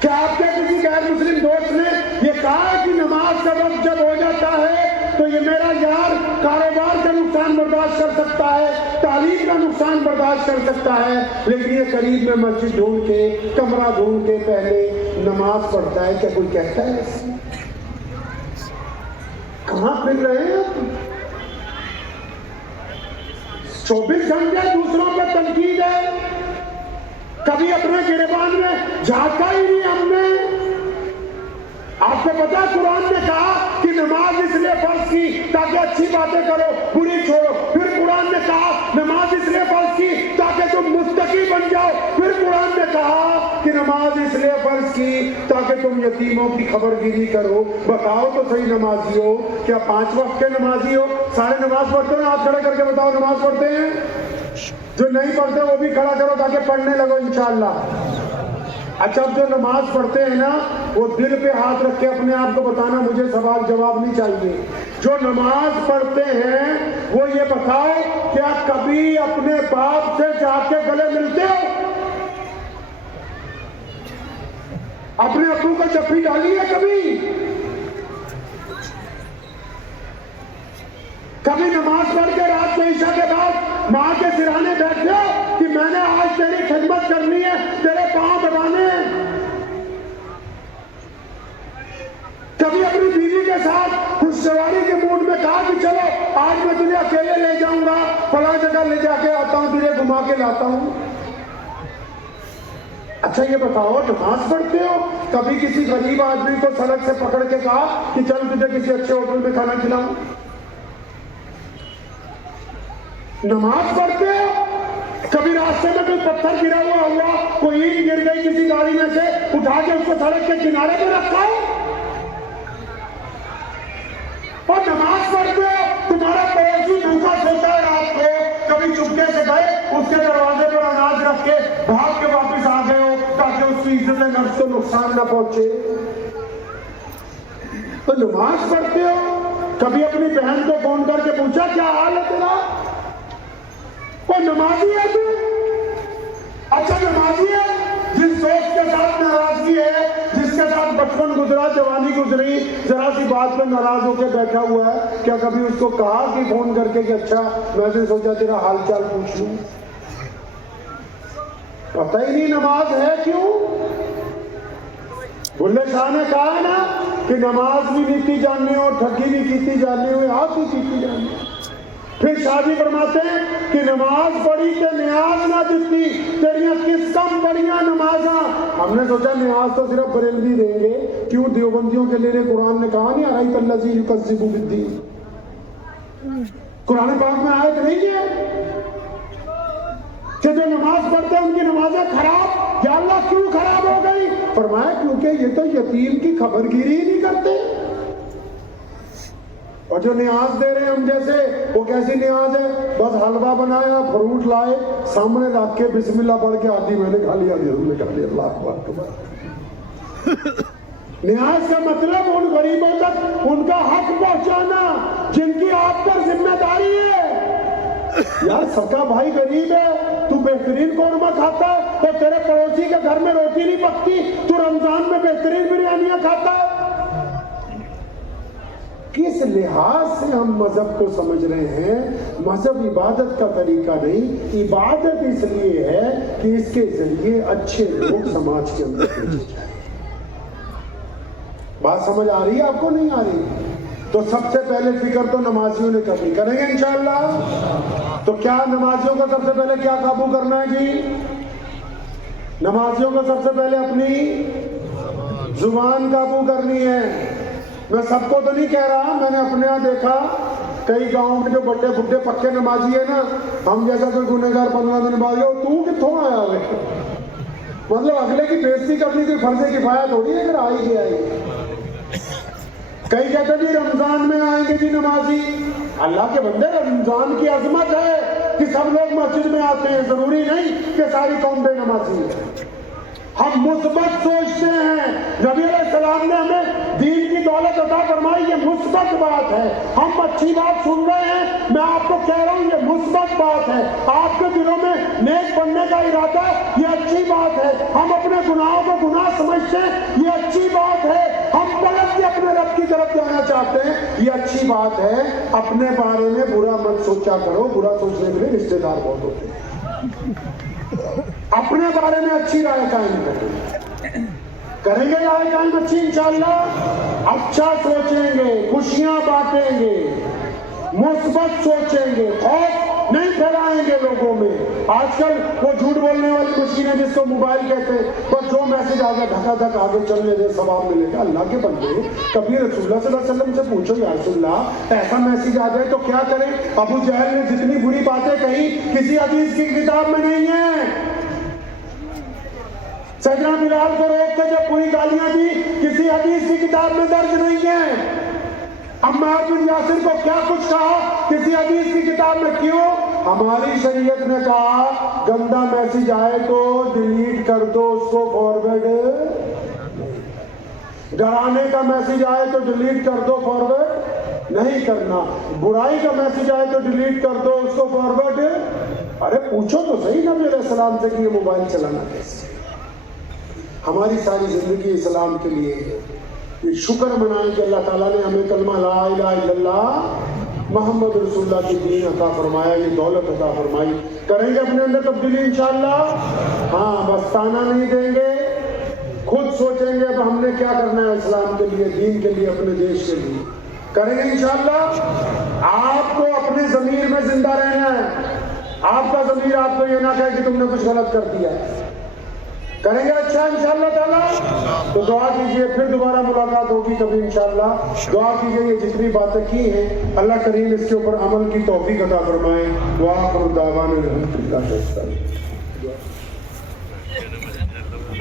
کیا آپ کے کسی غیر مسلم دوست نے یہ کہا کہ نماز کا وقت جب ہو جاتا ہے تو یہ میرا یار کاروبار کا نقصان برداشت کر سکتا ہے، تعلیم کا نقصان برداشت کر سکتا ہے، لیکن یہ قریب میں مسجد ڈھونڈ کے کمرہ ڈھونڈ کے پہلے نماز پڑھتا ہے؟ کیا کوئی کہتا ہے ایسے؟ کہاں پھر رہے ہیں آپ؟ 24 گھنٹے دوسروں پہ تنقید ہے، کبھی اپنے گریبان میں جھانکا ہی نہیں ہم نے. آپ کو پتا قرآن نے کہا کہ نماز اس لیے فرض کی تاکہ اچھی باتیں کرو بری چھوڑو، پھر قرآن نے کہا نماز اس لیے فرض کی تاکہ تم متقی بن جاؤ، پھر قرآن نے کہا کہ نماز اس لیے فرض کی تاکہ تم یتیموں کی خبر گیری کرو. بتاؤ تو صحیح نمازی ہو کیا 5 وقت کے نمازی ہو؟ سارے نماز پڑھتے ہیں؟ ہاتھ کھڑے کر کے بتاؤ نماز پڑھتے ہیں؟ جو نہیں پڑھتے وہ بھی کھڑا کرو تاکہ پڑھنے لگو انشاءاللہ. اچھا اب جو نماز پڑھتے ہیں نا وہ دل پہ ہاتھ رکھ کے اپنے آپ کو بتانا مجھے سوال جواب نہیں چاہیے. جو نماز پڑھتے ہیں وہ یہ بتاؤ کیا کبھی اپنے باپ سے جا کے گلے ملتے ہو؟ اپنے ابو کو جفی ڈالی ہے کبھی؟ کبھی نماز پڑھ کے رات کو عشاء کے بعد ماں کے سرانے بیٹھے ہو کہ میں نے آج تیری خدمت کرنی ہے، تیرے پاؤں دبانے ہیں؟ کبھی اپنی بیوی کے ساتھ خوشگواری کے موڈ میں کہا کہ چلو آج میں تجھے اکیلے لے جاؤں گا، فلاں جگہ لے جا کے آتا ہوں، تجھے گھما کے لاتا ہوں؟ اچھا یہ بتاؤ نماز پڑھتے ہو کبھی کسی غریب آدمی کو سڑک سے پکڑ کے کہا کہ چل تجھے کسی اچھے ہوٹل میں کھانا کھلاؤں؟ نماز پڑھتے ہو کبھی راستے میں کوئی پتھر گرا ہوا کوئی اینٹ گر گئی کسی گاڑی میں سے اٹھا کے اس کو سڑک کے کنارے پہ رکھا ہو؟ اور نماز پڑھتے ہو تمہارا پڑوسی بھوکا سوتا ہے رات کو کبھی چپکے سے گئے اس کے دروازے پر اناج رکھ کے بھاگ کے واپس آ گئے ہو تاکہ اس کی عزت نفس کو نقصان نہ پہنچے؟ تو نماز پڑھتے ہو کبھی اپنی بہن کو فون کر کے پوچھا کیا حال ہے تیرا؟ وہ نمازی ہے تو؟ اچھا نمازی ہے جس دوست کے ساتھ ناراضگی ہے، جس کے ساتھ بچپن گزرا، جوانی گزری، ذرا سی بات پہ ناراض ہو کے بیٹھا ہوا ہے، کیا کبھی اس کو کہا کہ فون کر کے کہ اچھا میں نے سوچا تیرا حال چال پوچھ لوں؟ پتہ ہی نہیں نماز ہے کیوں. بلے شاہ نے کہا نا کہ نماز بھی نیتی جاننے ہو، ٹھگی بھی کیتی جاننے ہو، آپ بھی کیتی جاننے ہو. پھر شادی فرماتے ہیں کہ نماز پڑھی تے نیاز نہ دتی تیریاں کس کم پڑھیاں نمازاں. ہم نے سوچا نیاز تو صرف بریلوی دیں گے, کیوں دیوبندیوں کے لیے قرآن نے کہا نہیں ارایت الذی یکذب بالدین, قرآن پاک میں آیت نہیں ہے کہ جو نماز پڑھتے ہیں ان کی نمازیں خراب, یا اللہ کیوں خراب ہو گئی؟ فرمایا کیونکہ یہ تو یتیم کی خبر گیری ہی نہیں کرتے. اور جو نیاز دے رہے ہیں ہم جیسے, وہ کیسی نیاز ہے؟ بس حلوہ بنایا, فروٹ لائے, سامنے رکھ کے بسم اللہ پڑھ کے آدھی میں نے کھا لیا, نے کھا لیا, اللہ اکبر. نیاز کا مطلب ان غریبوں تک ان کا حق پہنچانا جن کی آپ پر ذمہ داری ہے. یار سکا بھائی غریب ہے, تو بہترین قورمہ کھاتا ہے تو تیرے پڑوسی کے گھر میں روٹی نہیں پکتی, تو رمضان میں بہترین بریانیاں کھاتا ہے. کس لحاظ سے ہم مذہب کو سمجھ رہے ہیں؟ مذہب عبادت کا طریقہ نہیں, عبادت اس لیے ہے کہ اس کے ذریعے اچھے لوگ سماج کے اندر بھیجے جائیں. بات سمجھ آ رہی ہے آپ کو, نہیں آ رہی؟ تو سب سے پہلے فکر تو نمازیوں نے کرنی, کریں گے انشاءاللہ. تو کیا نمازیوں کو سب سے پہلے کیا قابو کرنا ہے جی؟ نمازیوں کو سب سے پہلے اپنی زبان قابو کرنی ہے. میں سب کو تو نہیں کہہ رہا, میں نے اپنے یہاں دیکھا کئی گاؤں میں جو بڑے بڈھے پکے نمازی ہے نا, ہم جیسا کوئی گنہگار 15 دن بعد تو کتوں آیا ہوئے, مطلب اگلے کی بےزتی کرنی کوئی فرض کفایہ تھوڑی ہے, اگر آئی گیا ہے. کئی کہتے ہیں جی رمضان میں آئیں گے جی نمازی. اللہ کے بندے, رمضان کی عظمت ہے کہ سب لوگ مسجد میں آتے ہیں, ضروری نہیں کہ ساری قوم بے نمازی ہے. ہم مثبت سوچتے ہیں. نبی علیہ السلام نے ہمیں دین کی دولت عطا فرمائی, یہ مثبت بات ہے. ہم اچھی بات سن رہے ہیں, میں آپ کو کہہ رہا ہوں یہ مثبت بات ہے. آپ کے دلوں میں نیک بننے کا ارادہ, یہ اچھی بات ہے. ہم اپنے گناہوں کو گناہ سمجھتے ہیں, یہ اچھی بات ہے. ہم پلٹ کے اپنے رب کی طرف جانا چاہتے ہیں, یہ اچھی بات ہے. اپنے بارے میں برا مت سوچا کرو, برا سوچنے کے لیے رشتے دار بہت ہوتے ہیں. اپنے بارے میں اچھی رائے قائم کریں گے رائے قائم اچھی انشاءاللہ. اچھا سوچیں گے, خوشیاں بانٹیں گے, مثبت سوچیں گے, خوف نہیں پھیلائیں گے لوگوں میں. آج کل وہ جھوٹ بولنے والی مشین ہے جس کو موبائل کہتے ہیں, پر جو میسج آ گیا دھکا دھک آگے چلنے دے, ثواب ملے گا. اللہ کے بندے, کبھی رسول اللہ صلی اللہ علیہ وسلم سے پوچھو یا رسول اللہ ایسا میسج آ جائے تو کیا کریں؟ ابو جہل نے جتنی بری باتیں کہی کسی حدیث کی کتاب میں نہیں ہے. سیدنا بلال کو روک کے جب پوری گالیاں دی کسی حدیث کی کتاب میں درج نہیں ہے. عمار بن یاسر کو کیا کچھ کہا کسی حدیث کی کتاب میں. کیوں؟ ہماری شریعت نے کہا گندا میسج آئے تو ڈیلیٹ کر دو, اس کو فارورڈ. ڈرانے کا میسج آئے تو ڈیلیٹ کر دو, فارورڈ نہیں کرنا. برائی کا میسج آئے تو ڈیلیٹ کر دو, اس کو فارورڈ. ارے پوچھو تو صحیح نبی علیہ السلام سے کہ یہ موبائل چلانا کیسے. ہماری ساری زندگی اسلام کے لیے ہے. یہ شکر منائیں کہ اللہ تعالیٰ نے ہمیں کلمہ لا الہ الا اللہ محمد رسول اللہ کی دین عطا فرمایا, یہ دولت عطا فرمائی. کریں گے اپنے اندر تبدیلی انشاءاللہ. ہاں بس تانا نہیں دیں گے, خود سوچیں گے اب ہم نے کیا کرنا ہے اسلام کے لیے, دین کے لیے, اپنے دیش کے لیے. کریں گے انشاءاللہ. آپ کو اپنی ضمیر میں زندہ رہنا ہے. آپ کا ضمیر آپ کو یہ نہ کہے کہ تم نے کچھ غلط کر دیا. کریں گے اچھا انشاءاللہ تعالیٰ. تو دعا کیجئے, پھر دوبارہ ملاقات ہوگی کبھی انشاءاللہ. دعا کیجئے یہ جتنی باتیں کی ہیں اللہ کریم اس کے اوپر عمل کی توفیق عطا فرمائے. وآخر دعوانا الحمدللہ.